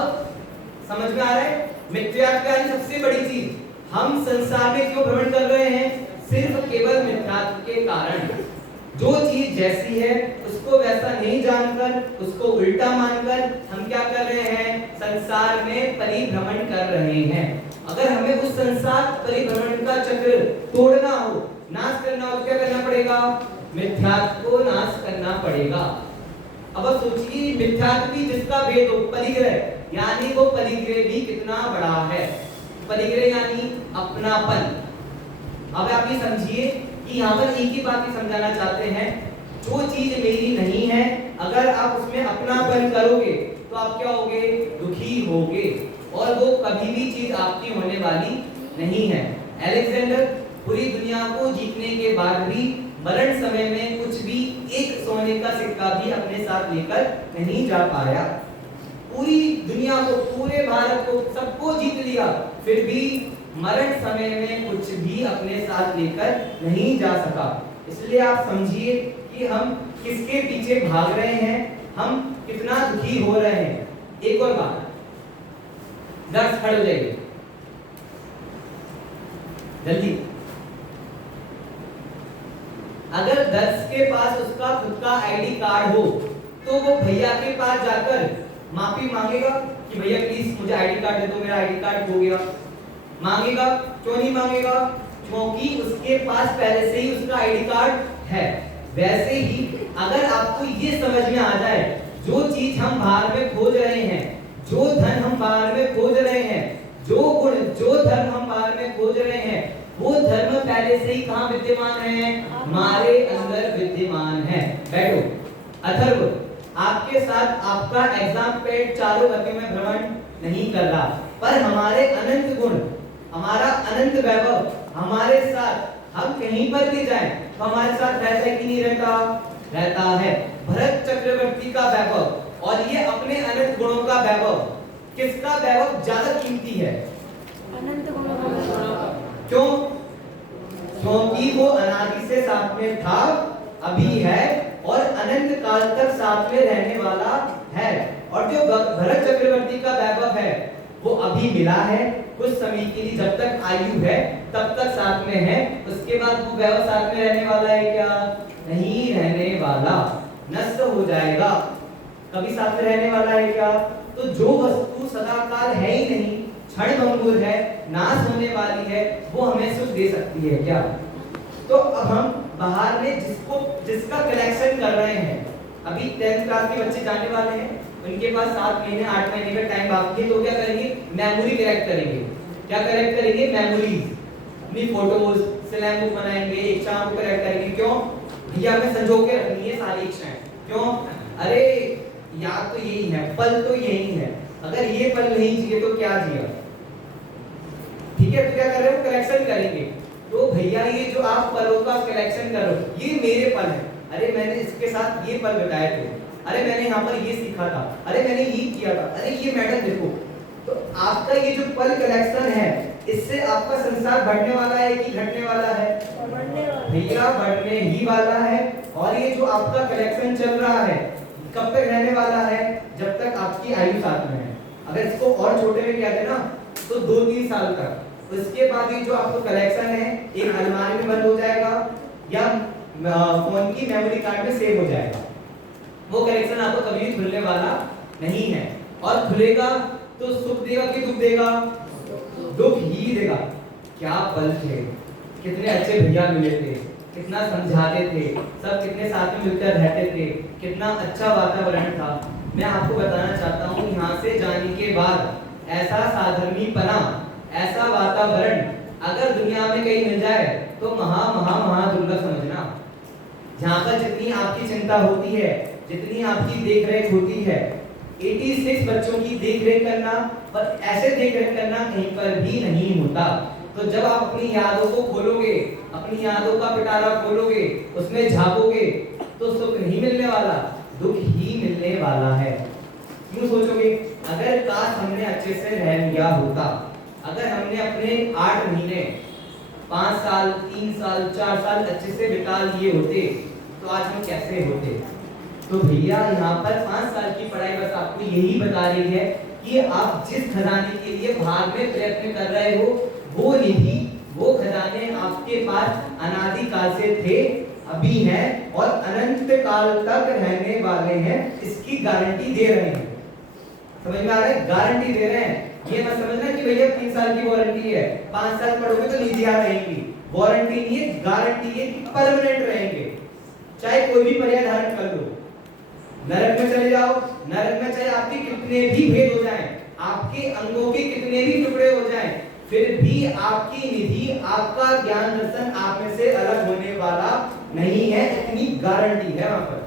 समझ में आ रहा है? मिथ्यात्व यानी सबसे बड़ी चीज। हम संसार में क्यों भ्रमण कर रहे हैं? सिर्फ केवल मिथ्यात्व के कारण। जो चीज जैसी है उसको वैसा नहीं जानकर, उसको उल्टा मानकर हम क्या कर रहे हैं? संसार में परिभ्रमण कर रहे हैं। अगर हमें उस संसार परिभ्रमण का चक्र तोड़ना हो, नाश करना हो, तो क्या करना पड़ेगा? मिथ्यात्व को नाश करना पड़ेगा। अब सोचिए, मिथ्यात्व भी जिसका भेद हो, परिग्रह, यानी वो परिग्रह भी कितना बड़ा है। परिग्रह यानी अपनापन। अब आप ये समझिए कि यहाँ पर एक ही बात ही समझाना चाहते हैं, जो चीज मेरी नहीं है, अगर आप उसमें अपनापन करोगे तो आप क्या होगे? दुखी होगे, और वो कभी भी चीज आपकी होने वाली नहीं है। अलेक्जेंडर पूरी दुनिया को जीतने के बाद भी मरण समय में कुछ भी एक सोने का सिक्का भी अपने साथ लेकर नहीं जा पाया। पूरी दुनिया को, पूरे भारत को, सबको जीत लिया, फिर भी मरण समय में कुछ भी अपने साथ लेकर नहीं जा सका। इसलिए आप समझिए कि हम किसके पीछे भाग रहे हैं, हम कितना दुखी हो रहे हैं। एक और बात, दर्श खड़े हो जाइए जल्दी। अगर दर्श के पास उसका खुद का आईडी कार्ड हो, तो वो भैया के पास जाकर माफी मांगेगा कि भैया प्लीज मुझे आईडी कार्ड दे दो, मेरा आईडी कार्ड खो गया। मांगेगा? क्यों नहीं मांगेगा? क्योंकि उसके पास पहले से ही उसका आईडी कार्ड है। वैसे ही अगर आपको ये समझ में आ जाए, जो चीज हम बाहर में खोज रहे हैं, जो धन हम बाहर में खोज रहे हैं, जो गुण, जो धर्म हम बाहर में खोज रहे हैं, वो धर्म पहले से ही कहाँ विद्यमान है? हमारे अंदर विद्यमान है। बैठो। अथर्व, आपके साथ आपका एग्जाम पैड चारों गतियों में भ्रमण नहीं कर रहा, पर हमारे अनंत गुण, हमारा अनंत वैभव हमारे साथ, हम कहीं पर भी जाएं तो हमारे साथ रहता है कि नहीं रहता? रहता है। भरत चक्रवर्ती का वैभव और ये अपने अनंत गुणों का वैभव, किसका वैभव ज्यादा कीमती है? अनंत गुणों का। क्यों? क्योंकि वो अनादि से साथ में था, अभी है और अनंत काल तक साथ में रहने वाला है। और जो भरत चक्रवर्ती का वैभव है वो अभी मिला है, कुछ समय के लिए, जब तक आयु है तब तक साथ में है। उसके बाद वो वैभव साथ में रहने वाला है क्या? नहीं रहने वाला, नष्ट हो जाएगा। कभी साथ में रहने वाला है क्या? तो जो वस्तु सदाकाल है ही नहीं, क्षणभंगुर है, नाश होने वाली है, वो हमें सुख दे सकती है क्या? तो अब हम बाहर में जिसका कलेक्शन कर रहे हैं। अभी 10th क्लास के बच्चे जाने वाले हैं, उनके पास 7 महीने 8 महीने का टाइम बाकी है, तो क्या करेंगे? मेमोरी कलेक्ट करेंगे। क्या कलेक्ट करेंगे? मेमोरीज, अपनी फोटोज, स्लैम बुक बनाएंगे, इच्छाओं को कलेक्ट करेंगे। क्यों? भैया हमें संजो के रखनी है सारी इच्छाएं। क्यों? अरे याद तो यही है, पल तो यही है, अगर ये पल नहीं जिए तो क्या जिया? ठीक है, तो क्या कर रहे हो? कलेक्शन करेंगे। तो भैया ये जो आप पलों का कलेक्शन कर रहे हो, ये मेरे पल है। अरे मैंने इसके साथ ये पल बिताए थे, अरे मैंने यहाँ पर ये सीखा था, अरे मैंने ये किया था, अरे ये मेडल देखो। तो आपका ये जो पल कलेक्शन है, इससे आपका संसार बढ़ने वाला है कि घटने वाला है? भैया बढ़ने ही वाला है। और ये जो आपका कलेक्शन चल रहा है, कब तक रहने वाला है? जब तक आपकी आयु साथ में है। अगर इसको और छोटे में किया जाए ना, तो 2-3 साल तक। उसके बाद ये जो आपको कलेक्शन है, एक अलमारी में बंद हो जाएगा या फोन की मेमोरी कार्ड में सेव हो जाएगा। वो कलेक्शन आपको कभी भी खुलने वाला नहीं है। और खुलेगा तो सुख देगा कि दुख देगा? दुख ही देगा। क्या पल थे, कितने अच्छे भैया मिले थे, कितना समझाते थे, सब कितने साथ में मिलकर रहते थे, कितना अच्छा वातावरण था। मैं आपको बताना चाहता हूँ, यहाँ से जाने के बाद ऐसा साधर्मीपना, ऐसा वातावरण अगर दुनिया में कहीं मिल जाए तो महा दुर्लभ समझना। जहाँ पर जितनी आपकी चिंता होती है, जितनी आपकी देखरेख होती है, 86 बच्चों की देखरेख करना और ऐसे देखरेख करना कहीं पर भी नहीं होता। तो जब आप अपनी यादों को खोलोगे, अपनी यादों का पिटारा खोलोगे, उसमें झांकोगे, तो सुख नहीं मिलने वाला, दुख ही मिलने वाला है। क्यों सोचोगे? अगर काश हमने अच्छे से रह लिया होता, अगर हमने अपने 8 महीने, 5 साल, 3 साल, 4 साल अच्छे से बिता लिए होते, तो आज हम कैसे होते? तो भैया यहाँ पर 5 साल की पढ़ाई बस आपको यही बता रही है कि आप जिस खजाने के लिए भाग में प्रयत्न कर रहे हो, वो निधि, वो खजाने आपके पास अनादि काल से थे, अभी हैं और अनंत काल तक रहने वाले हैं। इसकी गारंटी दे रहे हैं। समझ में आ रहा है? गारंटी दे रहे हैं। ये मत समझना कि भैया 3 साल की वारंटी है, 5 साल पढ़ोगे तो निधियां रहेंगी। वारंटी नहीं है, गारंटी है कि परमानेंट रहेंगे। चाहे कोई भी पर्याय धारण कर लो, नरक में चले जाओ, नरक में चाहे आपके कितने भी भेद हो जाएं, आपके अंगों के कितने भी टुकड़े हो जाएं, फिर भी आपकी निधि, आपका ज्ञान दर्शन आप में से अलग होने वाला नहीं है। इतनी गारंटी है वहां पर।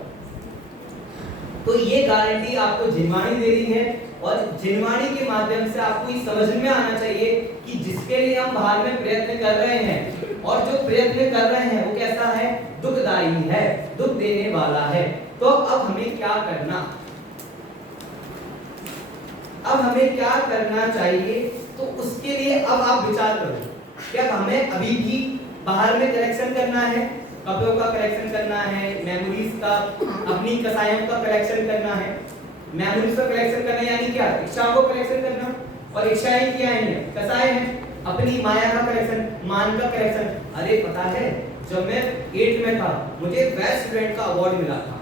तो ये गारंटी आपको जिनवाणी दे रही है, और जिनवाणी के माध्यम से आपको ये समझ में आना चाहिए कि जिसके लिए हम बाहर में प्रयत्न कर रहे हैं, और जो प्रयत्न कर रहे हैं वो कैसा है? दुखदायी है, दुख देने वाला है। तो अब हमें क्या करना? अब हमें क्या करना चाहिए? तो उसके लिए अब आप विचार करो। क्या हमें अभी भी बाहर में कलेक्शन करना है? कपड़ों का कलेक्शन करना है, मेमोरीज का, अपनी कसायों का कलेक्शन करना है। मेमोरीज का कलेक्शन करना यानी क्या? इच्छाओं को कलेक्शन करना। और इच्छाएं क्या हैं? कसाए हैं। अपनी माया का कलेक्शन, मान का कलेक्शन। अरे पता है, जब मैं 8th में था, मुझे बेस्ट स्टूडेंट का अवार्ड मिला था।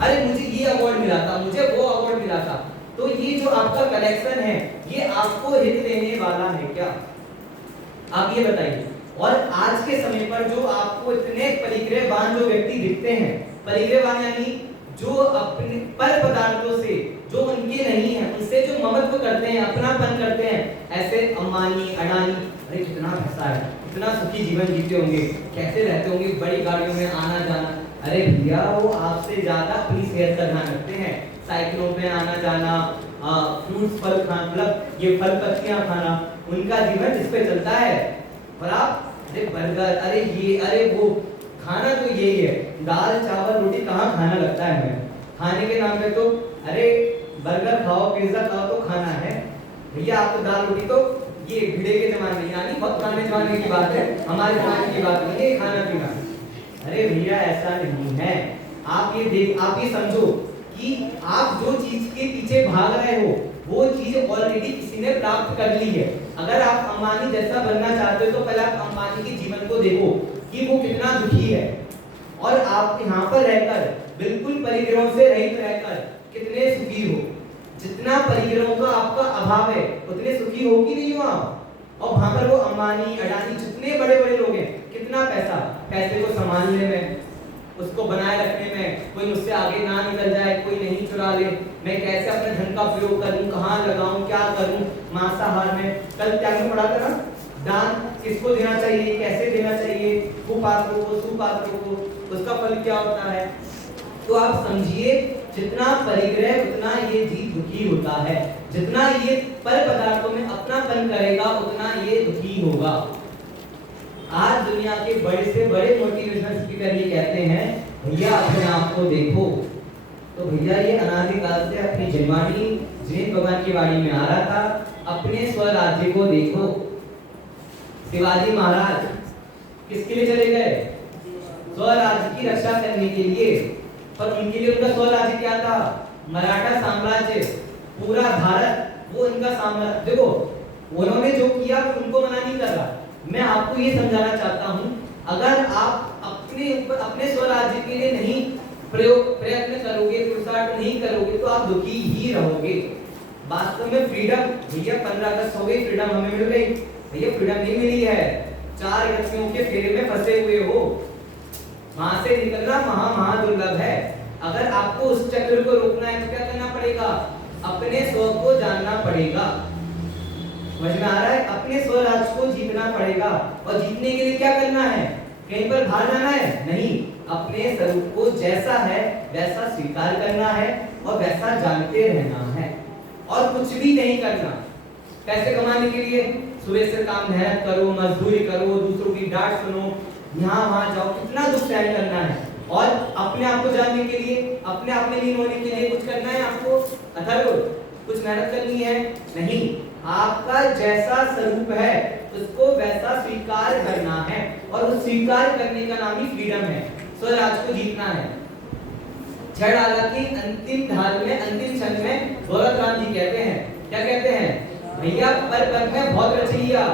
अरे मुझे ये अवार्ड मिला था, मुझे वो अवार्ड मिला था। तो ये जो आपका कलेक्शन है, ये आपको हित देने वाला है क्या? आप ये बताइए। और आज के समय पर जो आपको इतने परिग्रहवान जो व्यक्ति दिखते हैं, परिग्रहवान यानी जो अपने पर पदार्थों से, जो उनके नहीं है, उनसे जो ममत्व करते हैं, अपनापन करते हैं, ऐसे अंबानी, अडानी, अरे कितना पैसा है, कितना सुखी जीवन जीते होंगे, कैसे रहते होंगे, बड़ी गाड़ियों में आना जाना। अरे भैया वो आपसे ज्यादा अपनी सेहत का ध्यान रखते हैं, साइकिलों में आना जाना, फ्रूट्स, फल खाना, मतलब ये फल पत्तियां खाना, उनका जीवन इस पे चलता है। और आप अरे बर्गर, अरे ये, अरे वो, खाना तो यही है, दाल चावल रोटी कहाँ खाना लगता है हमें? खाने के नाम पे तो अरे बर्गर खाओ, पिज्जा खाओ तो खाना है। भैया आप तो दाल रोटी तो ये भिड़े के जमाने में, यानी बहुत पुराने जमाने की बात है, हमारे जमाने की बात नहीं है खाना पीना। अरे भैया ऐसा नहीं है। आप ये समझो कि आप जो चीज के पीछे भाग रहे हो, वो चीज ऑलरेडी किसी ने प्राप्त कर ली है। अगर आप अंबानी जैसा बनना चाहते हो, तो पहले आप अंबानी के जीवन को देखो कि वो कितना दुखी है, और आप यहाँ पर रहकर बिल्कुल परिग्रहों से रहित रहकर कितने सुखी हो। जितना परिग्रहों का आपका अभाव है, उतने सुखी हो कि नहीं हो आप? और वहां पर वो अंबानी अडानी जितने बड़े बड़े लोग हैं, कितना पैसे को संभालने में, उसको बनाए रखने में, कोई मुझसे आगे ना निकल जाए, कोई नहीं चुरा ले, मैं कैसे अपने धन का प्रयोग करूं, कहां लगाऊं, क्या करूं, मांसाहार में। कल त्याग में पढ़ा था ना, दान किसको देना चाहिए, कैसे देना चाहिए, कुपात्रों को, सुपात्रों को, उसका फल क्या होता है। तो आप समझिए, जितना परिग्रह उतना ये जीव दुखी होता है, जितना ये पर पदार्थों में अपनापन करेगा उतना ये दुखी होगा। आज दुनिया के बड़े से बड़े मोटिवेशनल स्पीकर ये कहते हैं, भैया अपने आप को देखो। तो भैया ये अनादिकाल से अपनी जनवाणी जिन भगवान की वाणी में आ रहा था, अपने स्वराज्य को देखो। शिवाजी महाराज किसके लिए चले गए? स्वराज्य की रक्षा करने के लिए। पर उनके लिए उनका स्वराज्य क्या था? मराठा साम्राज्य, पूरा भारत वो उनका साम्राज्य। देखो उन्होंने जो किया उनको मना नहीं कर रहा, मैं आपको ये समझाना चाहता हूं, अगर आप अपने स्वराज्य के लिए नहीं प्रयत्न करोगे, पुरुषार्थ नहीं करोगे तो आप दुखी ही रहोगे। वास्तव में फ्रीडम, भैया 15 अगस्त हो गई, फ्रीडम हमें मिल गई, भैया फ्रीडम नहीं मिली है। 4 व्यक्तियों के फेरे में फंसे हुए हो, वहां से निकलना महा दुर्लभ है। अगर आपको उस चक्र को रोकना है तो क्या करना पड़ेगा? अपने स्व को जानना पड़ेगा। समझ में आ रहा है? अपने स्वराज को जीतना पड़ेगा। और जीतने के लिए क्या करना है? कहीं पर भाग जाना है? नहीं, अपने स्वरूप को जैसा है वैसा स्वीकार करना है और वैसा जानते रहना है, और कुछ भी नहीं करना। पैसे कमाने के लिए सुबह से काम मेहनत करो, मजदूरी करो, दूसरों की डांट सुनो, यहाँ वहां जाओ, कितना दुख सहन करना है। और अपने आप को जानने के लिए, अपने आप में लीन होने के लिए कुछ करना है आपको, अथर्व कुछ मेहनत करनी है? नहीं, आपका जैसा स्वरूप है उसको वैसा स्वीकार करना है, और उस स्वीकार करने का नाम ही फ्रीडम है। स्वराज को जीतना है। छेड़ाला की अंतिम धार में, अंतिम क्षण में दौलत राम जी कहते हैं, क्या कहते हैं? भैया पर पद में बहुत रच लिया,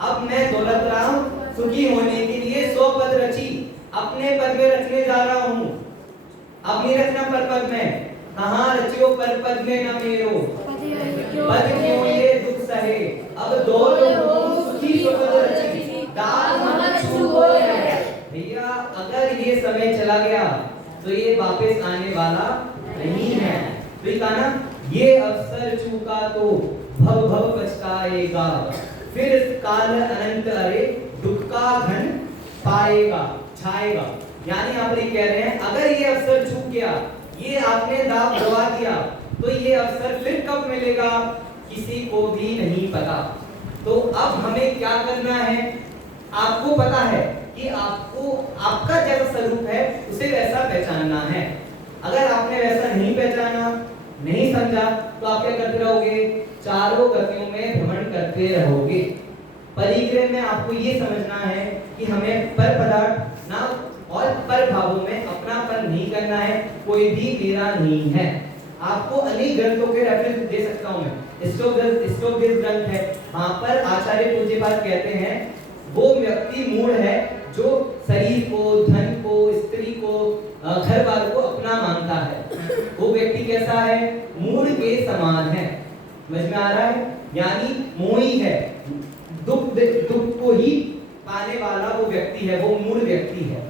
अब मैं दौलत राम सुखी होने के लिए 100 पद रची, अपने पद में रचने जा रहा हूं। अब नहीं रचना पर पद में, कहां रचियो पर पद में न मेरो, पद क्यों ये दुख सहे, अब दौलत हो सुखी सो पद रची, दाल मन छुओ है। भैया अगर ये समय चला गया तो ये वापस आने वाला नहीं है। तो ये कहा ना, ये अवसर चूका तो भव भव पछताएगा, फिर काल अनंत अरे दुख का घन पाएगा, छाएगा। यानी आप ये कह रहे हैं, अगर ये अवसर चूक गया, ये आपने दाव गवा दिया, तो ये अवसर फिर कब मिलेगा किसी को भी नहीं पता। तो अब हमें क्या करना है? आपको पता है कि आपको आपका जैसा स्वरूप है उसे वैसा पहचानना है। अगर आपने वैसा नहीं पहचाना, नहीं समझा, तो आप क्या करते रहोगे? चारों गतियों में भ्रमण करते रहोगे। परिग्रह में आपको ये समझना है कि हमें पर पदार्थ ना और पर भावों में अपनापन नहीं करना है, कोई भी मेरा नहीं है। आपको अनेक ग्रंथों के रेफरेंस दे सकता हूं मैं। स्टोक ग्रंथ है, वहां पर आचार्य पूज्यपाद कहते हैं, वो व्यक्ति मूढ़ है जो शरीर को, धन को, स्त्री को, घर वालों को अपना मानता है। वो व्यक्ति कैसा है? मूढ़ के समान है। समझ में आ रहा है? यानी मोही है, दुख को ही पाने वाला वो व्यक्ति है, वो मूढ़ व्यक्ति है।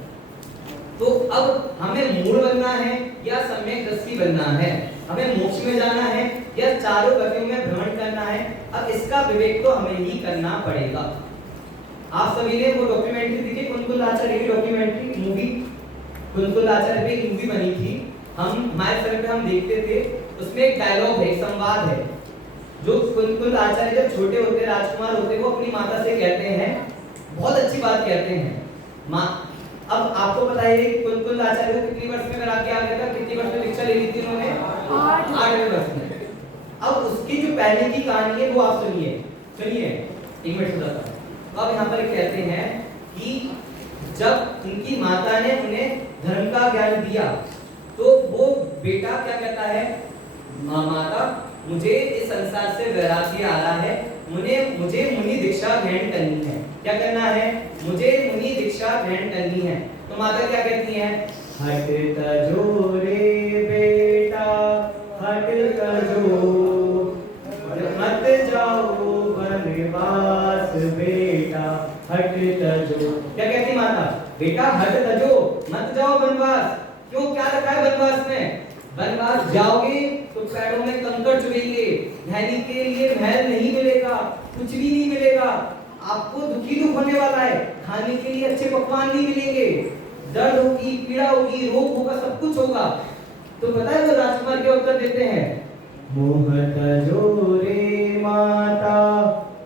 तो अब हमें मूढ़ बनना है या सम्यक दृष्टि बनना है? हमें मोक्ष में जाना है या चारों गतियों में भ्रमण करना है? अब इसका विवेक तो हमें ही करना पड़ेगा। आप सभी ने वो डॉक्यूमेंट्री देखी, कुंतल आचार्य की डॉक्यूमेंट्री मूवी, कुंतल आचार्य पे एक मूवी बनी थी, हम हमारे समय पे हम देखते थे। उसमें एक डायलॉग है, एक संवाद है, जो कुंतल आचार्य जब छोटे होते, राजकुमार होते, वो अपनी माता से कहते हैं, बहुत अच्छी बात कहते हैं। माँ, अब आपको पता है कुंतल आचार्य को कितनी वर्ष में करा के आ गया था, कितनी वर्ष में दीक्षा ले ली थी उन्होंने? 8वें वर्ष में। अब उसकी जो पहले की कहानी है वो आप सुनिए, एक मिनट सुना था। अब यहाँ पर कहते हैं कि जब उनकी माता ने उन्हें धर्म का ज्ञान दिया, तो वो बेटा क्या कहता है? माता, मुझे इस संसार से वैराग्य आ रहा है, मुझे मुनि दीक्षा ग्रहण करनी है। क्या करना है? मुझे मुनि दीक्षा ग्रहण करनी है। तो माता क्या कहती है? हट तजो रे बेटा, हट तजो, मत जाओ वनवास बेटा हट तजो, मत जाओ वनवास। क्यों, क्या रखा है वनवास में? वनवास जाओगे तो पैरों में कंकड़ चुभेंगे, रहने के लिए महल नहीं मिलेगा, कुछ भी नहीं मिलेगा, आपको दुखी दुख होने वाला है, खाने के लिए अच्छे पकवान नहीं मिलेंगे, दर्द होगी, पीड़ा होगी, रोग होगा, सब कुछ होगा। तो पता है वो राजकुमार क्या उत्तर देते हैं? मोह तजो रे माता,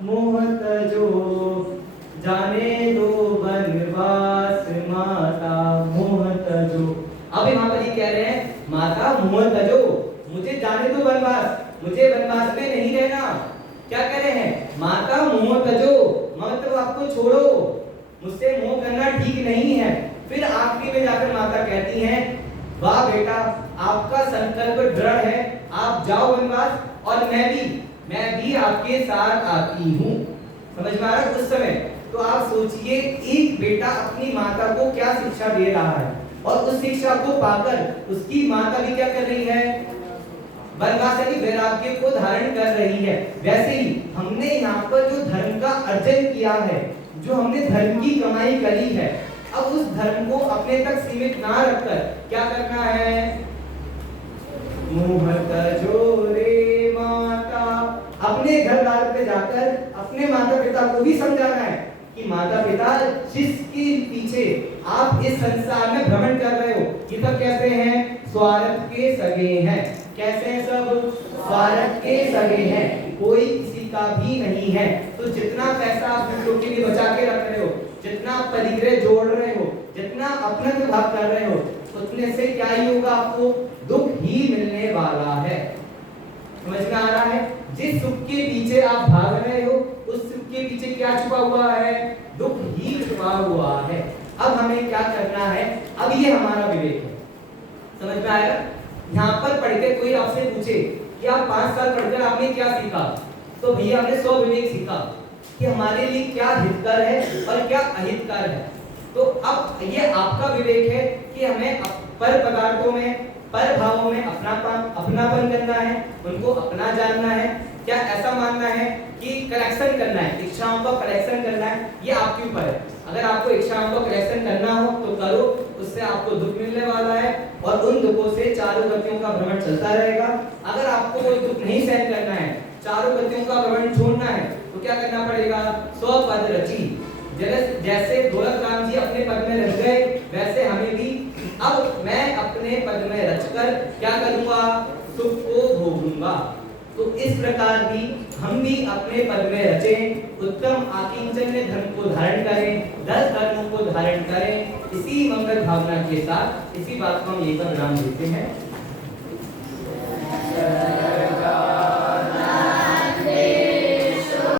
मोह तजो, जाने दो वनवास माता, मोह तजो। अब यहाँ पर ये कह रहे हैं माता मोह तजो, मुझे जाने दो वनवास, मुझे वनवास में नहीं रहना। क्या कह रहे हैं? माता मोह तजो, मतलब आपको छोड़ो, मुझसे मोह करना ठीक नहीं है। फिर आखिरी में जाकर माता कहती हैं, वाह बेटा, आपका संकल्प दृढ़ है, आप जाओ वनवास और मैं भी आपके साथ आती हूँ। समझ में आ रहा है उस समय? तो आप सोचिए एक बेटा अपनी माता को क्या शिक्षा दे रहा है, और उस शिक्षा को पाकर उसकी माता भी क्या कर रही है? वनवास यानी वैराग्य को धारण कर रही है। वैसे ही हमने यहाँ पर जो धर्म का अर्जन किया है, जो हमने धर्म की कमाई करी है, अब उस धर्म को अपने तक सीमित ना रखकर क्या करना है? मोह तजो रे माता, अपने घर द्वार पे जाकर अपने माता पिता को भी समझाना है कि माता पिता, जिसके पीछे आप इस संसार में भ्रमण कर रहे हो, ये सब कैसे हैं? स्वार्थ के सगे हैं। कैसे हैं सब? स्वार्थ के सगे हैं, कोई किसी का भी नहीं है। तो जितना पैसा आप दूसरों के लिए बचा के रख रहे हो, जितना परिग्रह जोड़ रहे हो, जितना अपना भाग कर रहे हो, उतने से क्या ही होगा? आपको दुख ही मिलने वाला है। समझ में आ रहा है? जिस सुख के पीछे आप भाग रहे हो, उस सुख के पीछे क्या छुपा हुआ है? दुख ही छुपा हुआ है। अब हमें क्या करना है? अब ये हमारा विवेक है। समझ में आया? यहाँ पर पढ़कर कोई आपसे पूछे कि आप 5 साल पढ़कर आपने क्या सीखा, तो भैया हमने 100 विवेक सीखा कि हमारे लिए क्या हितकर है और क्या अहितकर है। तो अब ये आपका विवेक है कि हमें पर पदार्थों में, पर भावों में अपनापन करना है, उनको अपना जानना है, क्या ऐसा मानना है कि करेक्शन करना है, इच्छाओं का करेक्शन करना है, ये आपके ऊपर है। अगर आपको इच्छाओं का करेक्शन करना हो तो करो, उससे आपको दुख मिलने वाला है और उन दुखों से चारों गतियों का भ्रमण चलता रहेगा। अगर आपको कोई दुख नहीं सहन करना है, चारों गतियों का भ्रमण छोड़ना है, तो क्या करना पड़ेगा? 100 पद रची। जैसे दौलत राम जी अपने पद में रच गए, वैसे हमें भी अब मैं अपने पद में रचकर क्या करूंगा? सुख को भोगूंगा। तो इस प्रकार भी हम भी अपने पद में रचें, उत्तम आकिंचन्य धर्म को धारण करें, 10 धर्मों को धारण करें। इसी मंगल भावना के साथ इसी बात को हम यहीं पर विराम देते हैं।